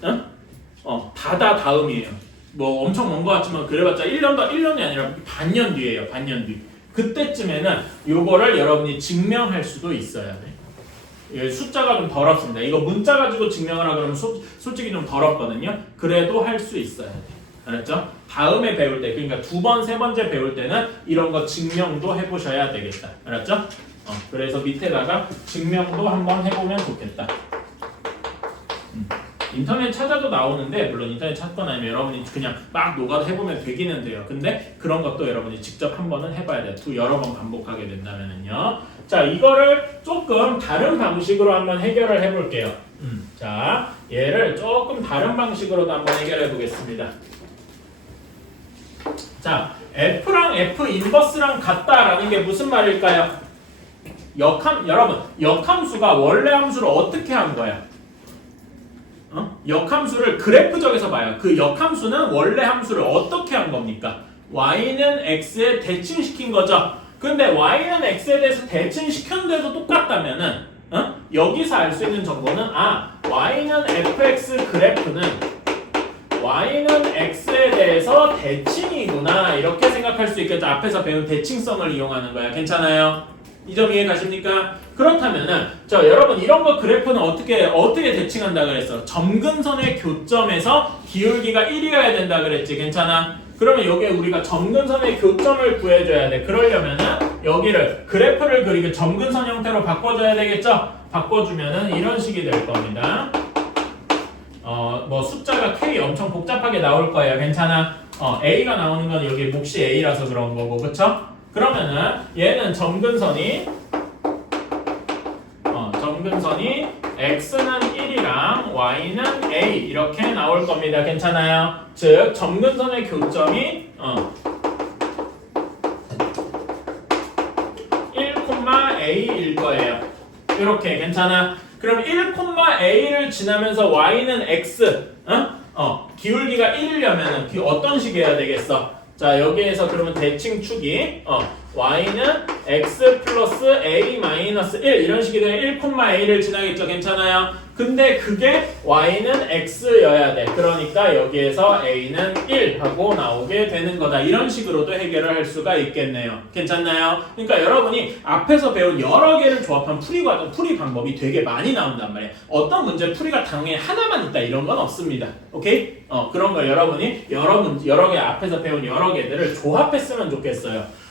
응? 다다 다음이에요. 뭐 엄청 먼 것 같지만 그래봤자 1년이 아니라 반년 뒤에요. 반년 뒤. 그때쯤에는 요거를 여러분이 증명할 수도 있어야 돼. 숫자가 좀 더럽습니다. 이거 문자 가지고 증명을 하라 그러면 솔직히 좀 더럽거든요. 그래도 할 수 있어야 돼. 알았죠? 다음에 배울 때, 그러니까 2번, 3번째 배울 때는 이런 거 증명도 해보셔야 되겠다. 알았죠? 그래서 밑에다가 증명도 한번 해보면 좋겠다. 인터넷 찾아도 나오는데 물론 인터넷 찾거나 아니면 여러분이 그냥 막 노가다 해보면 되기는 돼요. 근데 그런 것도 여러분이 직접 한 번은 해봐야 돼요. 여러 번 반복하게 된다면은요. 자, 이거를 조금 다른 방식으로 한번 해결을 해볼게요. 자, 얘를 조금 다른 방식으로도 한번 해결해 보겠습니다. 자, F랑 F 인버스랑 같다라는 게 무슨 말일까요? 여러분, 역함수가 원래 함수를 어떻게 한 거야? 역함수를 그래프적에서 봐요. 그 역함수는 원래 함수를 어떻게 한 겁니까? y는 x에 대칭시킨 거죠. 근데 y는 x에 대해서 대칭시켰는데도 똑같다면은 여기서 알 수 있는 정보는 y는 fx 그래프는 y는 x에 대해서 대칭이구나 이렇게 생각할 수 있겠죠. 앞에서 배운 대칭성을 이용하는 거야. 괜찮아요? 이 점 이해 가십니까? 그렇다면은 여러분 이런 거 그래프는 어떻게 대칭한다 그랬어? 점근선의 교점에서 기울기가 1이어야 된다 그랬지. 괜찮아? 그러면 여기에 우리가 점근선의 교점을 구해줘야 돼. 그러려면은 여기를 그래프를 그리고 점근선 형태로 바꿔줘야 되겠죠? 바꿔주면은 이런 식이 될 겁니다. 뭐 숫자가 K 엄청 복잡하게 나올 거예요. 괜찮아? A가 나오는 건 여기 몫이 A라서 그런 거고, 그쵸? 그러면은 얘는 점근선이 x는 1이랑 y는 a 이렇게 나올 겁니다. 괜찮아요? 즉 점근선의 교점이 1,a일 거예요. 이렇게 괜찮아? 그럼 1,a를 지나면서 y는 x 기울기가 1이려면 어떤 식이 해야 되겠어? 자, 여기에서 그러면 대칭축이 y는 x 플러스 a 마이너스 1 이런 식이 되면 1,a를 지나겠죠. 괜찮아요? 근데 그게 y는 x여야 돼. 그러니까 여기에서 a는 1 하고 나오게 되는 거다. 이런 식으로도 해결을 할 수가 있겠네요. 괜찮나요? 그러니까 여러분이 앞에서 배운 여러 개를 조합한 풀이 방법이 되게 많이 나온단 말이에요. 어떤 문제 풀이가 당연히 하나만 있다 이런 건 없습니다. 오케이? 그런 걸 여러분이 여러 개 앞에서 배운 여러 개들을 조합했으면 좋겠어요.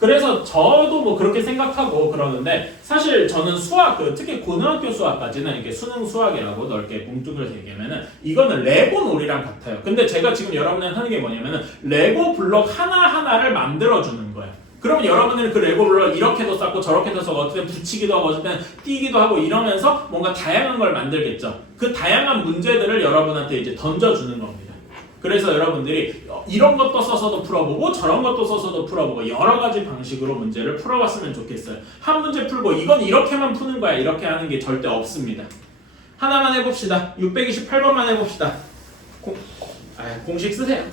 그래서 저도 뭐 그렇게 생각하고 그러는데 사실 저는 수학, 특히 고등학교 수학까지는 이렇게 수능 수학이라고 넓게 뭉뚱그려서 얘기하면은 이거는 레고 놀이랑 같아요. 근데 제가 지금 여러분한테 하는 게 뭐냐면은 레고 블록 하나하나를 만들어주는 거예요. 그러면 여러분들은 그 레고 블록 이렇게도 쌓고 저렇게도 쌓고 어떨 땐 붙이기도 하고 어떨 땐 띄기도 하고 이러면서 뭔가 다양한 걸 만들겠죠. 그 다양한 문제들을 여러분한테 이제 던져주는 겁니다. 그래서 여러분들이 이런 것도 써서도 풀어보고 저런 것도 써서도 풀어보고 여러 가지 방식으로 문제를 풀어봤으면 좋겠어요. 한 문제 풀고 이건 이렇게만 푸는 거야 이렇게 하는 게 절대 없습니다. 하나만 해봅시다. 628번만 해봅시다. 공식 쓰세요.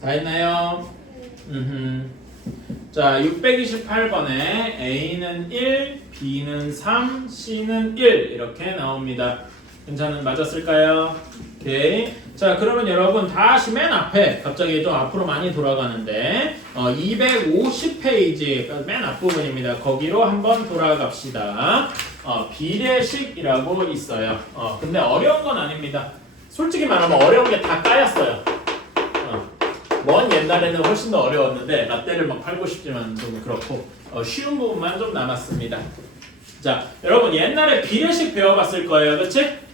다 했나요? 자, 628번에 A는 1, B는 3, C는 1 이렇게 나옵니다. 맞았을까요? 오케이. 자, 그러면 여러분 다시 맨 앞에 갑자기 좀 앞으로 많이 돌아가는데 250페이지 맨 앞부분입니다. 거기로 한번 돌아갑시다. 비례식이라고 있어요. 근데 어려운 건 아닙니다. 솔직히 말하면 어려운 게 다 까였어요. 먼 옛날에는 훨씬 더 어려웠는데 라떼를 막 팔고 싶지만 좀 그렇고 쉬운 부분만 좀 남았습니다. 자, 여러분 옛날에 비례식 배워봤을 거예요. 그치?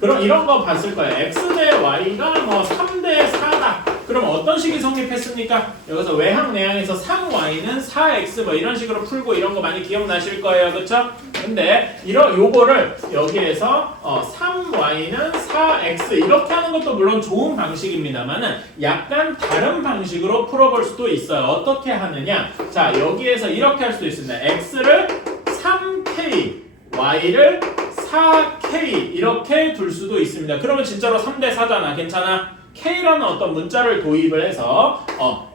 그럼 이런 거 봤을 거예요. x 대 y가 뭐 3 대 4다. 그럼 어떤 식이 성립했습니까? 여기서 외항 내항에서 3y는 4x 뭐 이런 식으로 풀고 이런 거 많이 기억나실 거예요. 그쵸? 근데 요거를 여기에서 3y는 4x 이렇게 하는 것도 물론 좋은 방식입니다만은 약간 다른 방식으로 풀어볼 수도 있어요. 어떻게 하느냐? 자, 여기에서 이렇게 할 수도 있습니다. x를 3k, y를 4k 이렇게 둘 수도 있습니다. 그러면 진짜로 3대 4잖아. 괜찮아? k라는 어떤 문자를 도입을 해서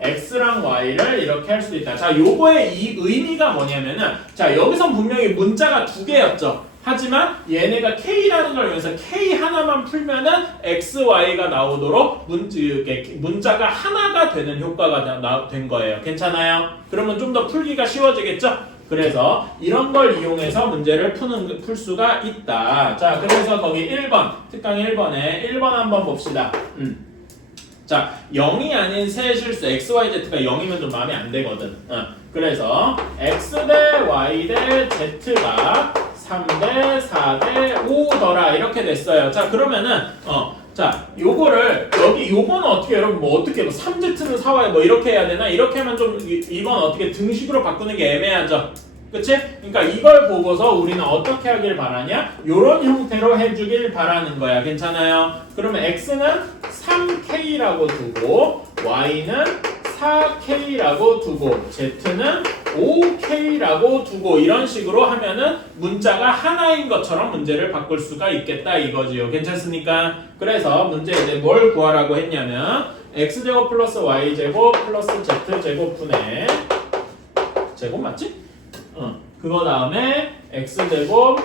x랑 y를 이렇게 할 수도 있다. 자, 요거의 이 의미가 뭐냐면은 자, 여기선 분명히 문자가 두 개였죠. 하지만 얘네가 k라는 걸 이용해서 k 하나만 풀면은 x, y가 나오도록 문자가 하나가 되는 효과가 된 거예요. 괜찮아요? 그러면 좀 더 풀기가 쉬워지겠죠? 그래서 이런 걸 이용해서 문제를 풀 수가 있다. 자, 그래서 거기 1번, 특강 1번에 1번 한번 봅시다. 자, 0이 아닌 세 실수 x, y, z가 0이면 좀 마음에 안 되거든. 그래서 x 대 y 대 z가 3대 4대 5더라 이렇게 됐어요. 자 그러면은 자 요거를 여기 요거는 어떻게 여러분 뭐 어떻게 뭐 3Z는 4Y 뭐 이렇게 해야 되나? 이렇게 하면 좀 이건 어떻게 등식으로 바꾸는 게 애매하죠. 그치? 그러니까 이걸 보고서 우리는 어떻게 하길 바라냐? 요런 형태로 해주길 바라는 거야. 괜찮아요? 그러면 X는 3K라고 두고 Y는 4K라고 두고 Z는 5K라고 두고 이런 식으로 하면은 문자가 하나인 것처럼 문제를 바꿀 수가 있겠다 이거지요. 괜찮습니까? 그래서 문제 이제 뭘 구하라고 했냐면 X제곱 플러스 Y제곱 플러스 Z제곱분의 제곱 맞지? 그거 다음에 X제곱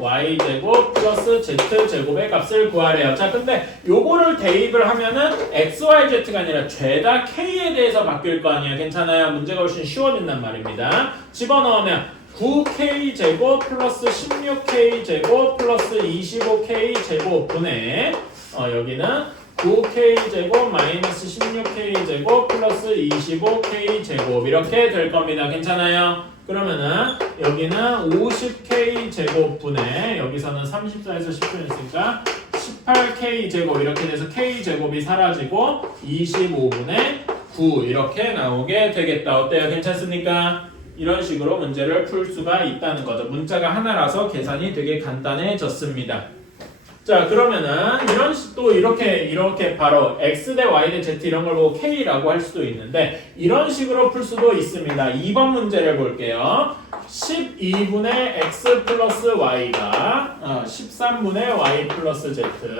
Y제곱 플러스 Z제곱의 값을 구하래요. 자, 근데 요거를 대입을 하면은 X, Y, Z가 아니라 죄다 K에 대해서 바뀔 거 아니야. 괜찮아요? 문제가 훨씬 쉬워진단 말입니다. 집어넣으면 9K 제곱 플러스 16K 제곱 플러스 25K 제곱 분의 여기는 9K 제곱 마이너스 16K 제곱 플러스 25K 제곱 이렇게 될 겁니다. 괜찮아요? 그러면은 여기는 50K 제곱분의 여기서는 34에서 10분 있으니까 18K 제곱 이렇게 돼서 K 제곱이 사라지고 25분의 9 이렇게 나오게 되겠다. 어때요? 괜찮습니까? 이런 식으로 문제를 풀 수가 있다는 거죠. 문자가 하나라서 계산이 되게 간단해졌습니다. 자 그러면은 또 이렇게 바로 x 대 y 대 z 이런 걸 보고 k라고 할 수도 있는데 이런 식으로 풀 수도 있습니다. 2번 문제를 볼게요. 12분의 x 플러스 y가 13분의 y 플러스 z 그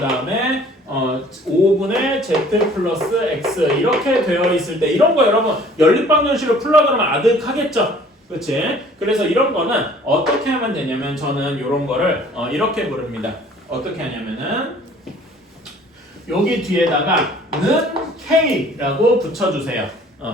다음에 5분의 z 플러스 x 이렇게 되어 있을 때 이런 거 여러분 연립방정식으로 풀라 그러면 아득하겠죠? 그치? 그래서 이런 거는 어떻게 하면 되냐면 저는 이런 거를 이렇게 부릅니다. 어떻게 하냐면은 여기 뒤에다가 는 K라고 붙여주세요.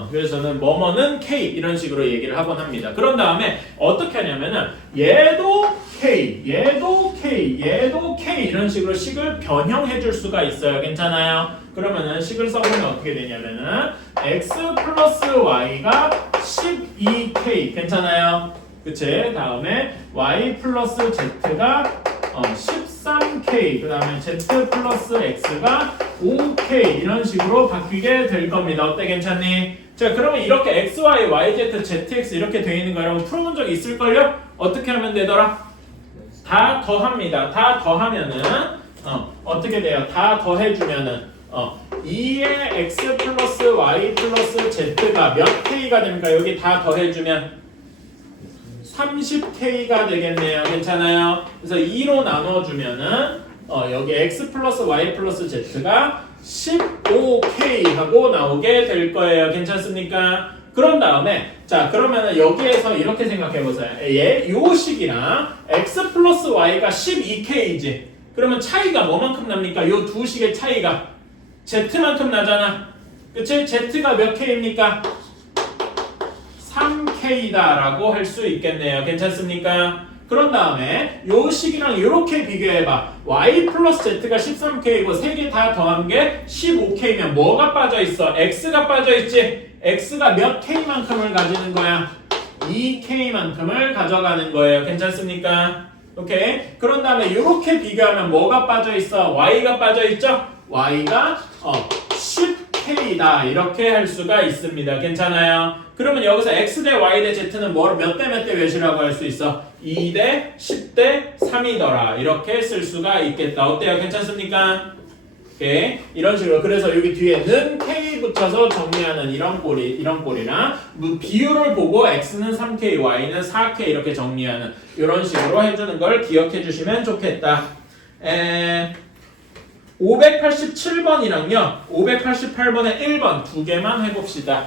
그래서 저는 뭐뭐는 K 이런 식으로 얘기를 하곤 합니다. 그런 다음에 어떻게 하냐면은 얘도 K, 얘도 K, 얘도 K 이런 식으로 식을 변형해 줄 수가 있어요. 괜찮아요? 그러면은 식을 써보면 어떻게 되냐면은 X 플러스 Y가 12K 괜찮아요? 그치? 다음에 Y 플러스 Z가 13K 그 다음에 Z 플러스 X가 5K 이런 식으로 바뀌게 될 겁니다. 어때? 괜찮니? 자 그러면 이렇게 X, Y, Y, Z, ZX 이렇게 되어 있는 거 여러분 풀어본 적 있을걸요? 어떻게 하면 되더라? 다 더합니다. 다 더하면은 어떻게 돼요? 다 더해주면은 2의 X 플러스 Y 플러스 Z가 몇 K가 됩니까? 여기 다 더해주면 30K가 되겠네요. 괜찮아요? 그래서 2로 나눠주면은 여기 X 플러스 Y 플러스 Z가 15K 하고 나오게 될 거예요. 괜찮습니까? 그런 다음에 자 그러면은 여기에서 이렇게 생각해 보세요. 요 식이랑 X 플러스 Y가 12K지. 그러면 차이가 뭐만큼 납니까? 요 두 식의 차이가 Z만큼 나잖아. 그치? Z가 몇 K입니까? 3K다 라고 할 수 있겠네요. 괜찮습니까? 그런 다음에 요 식이랑 이렇게 비교해봐. Y 플러스 Z가 13K고 세 개 다 더한 게 15K면 뭐가 빠져있어? X가 빠져있지? X가 몇 K만큼을 가지는 거야? 2K만큼을 가져가는 거예요. 괜찮습니까? 오케이. 그런 다음에 이렇게 비교하면 뭐가 빠져있어? Y가 빠져있죠? Y가 10K다 이렇게 할 수가 있습니다. 괜찮아요? 그러면 여기서 X 대 Y 대 Z는 몇 대 몇 대 몇이라고 할 수 있어? 2 대 10 대 3이더라 이렇게 쓸 수가 있겠다. 어때요? 괜찮습니까? 오케이. 이런 식으로 그래서 여기 뒤에는 K 붙여서 정리하는 이런 꼴이랑 비율을 보고 X는 3K, Y는 4K 이렇게 정리하는 이런 식으로 해주는 걸 기억해 주시면 좋겠다. 587번이랑요 588번의 1번 두 개만 해봅시다.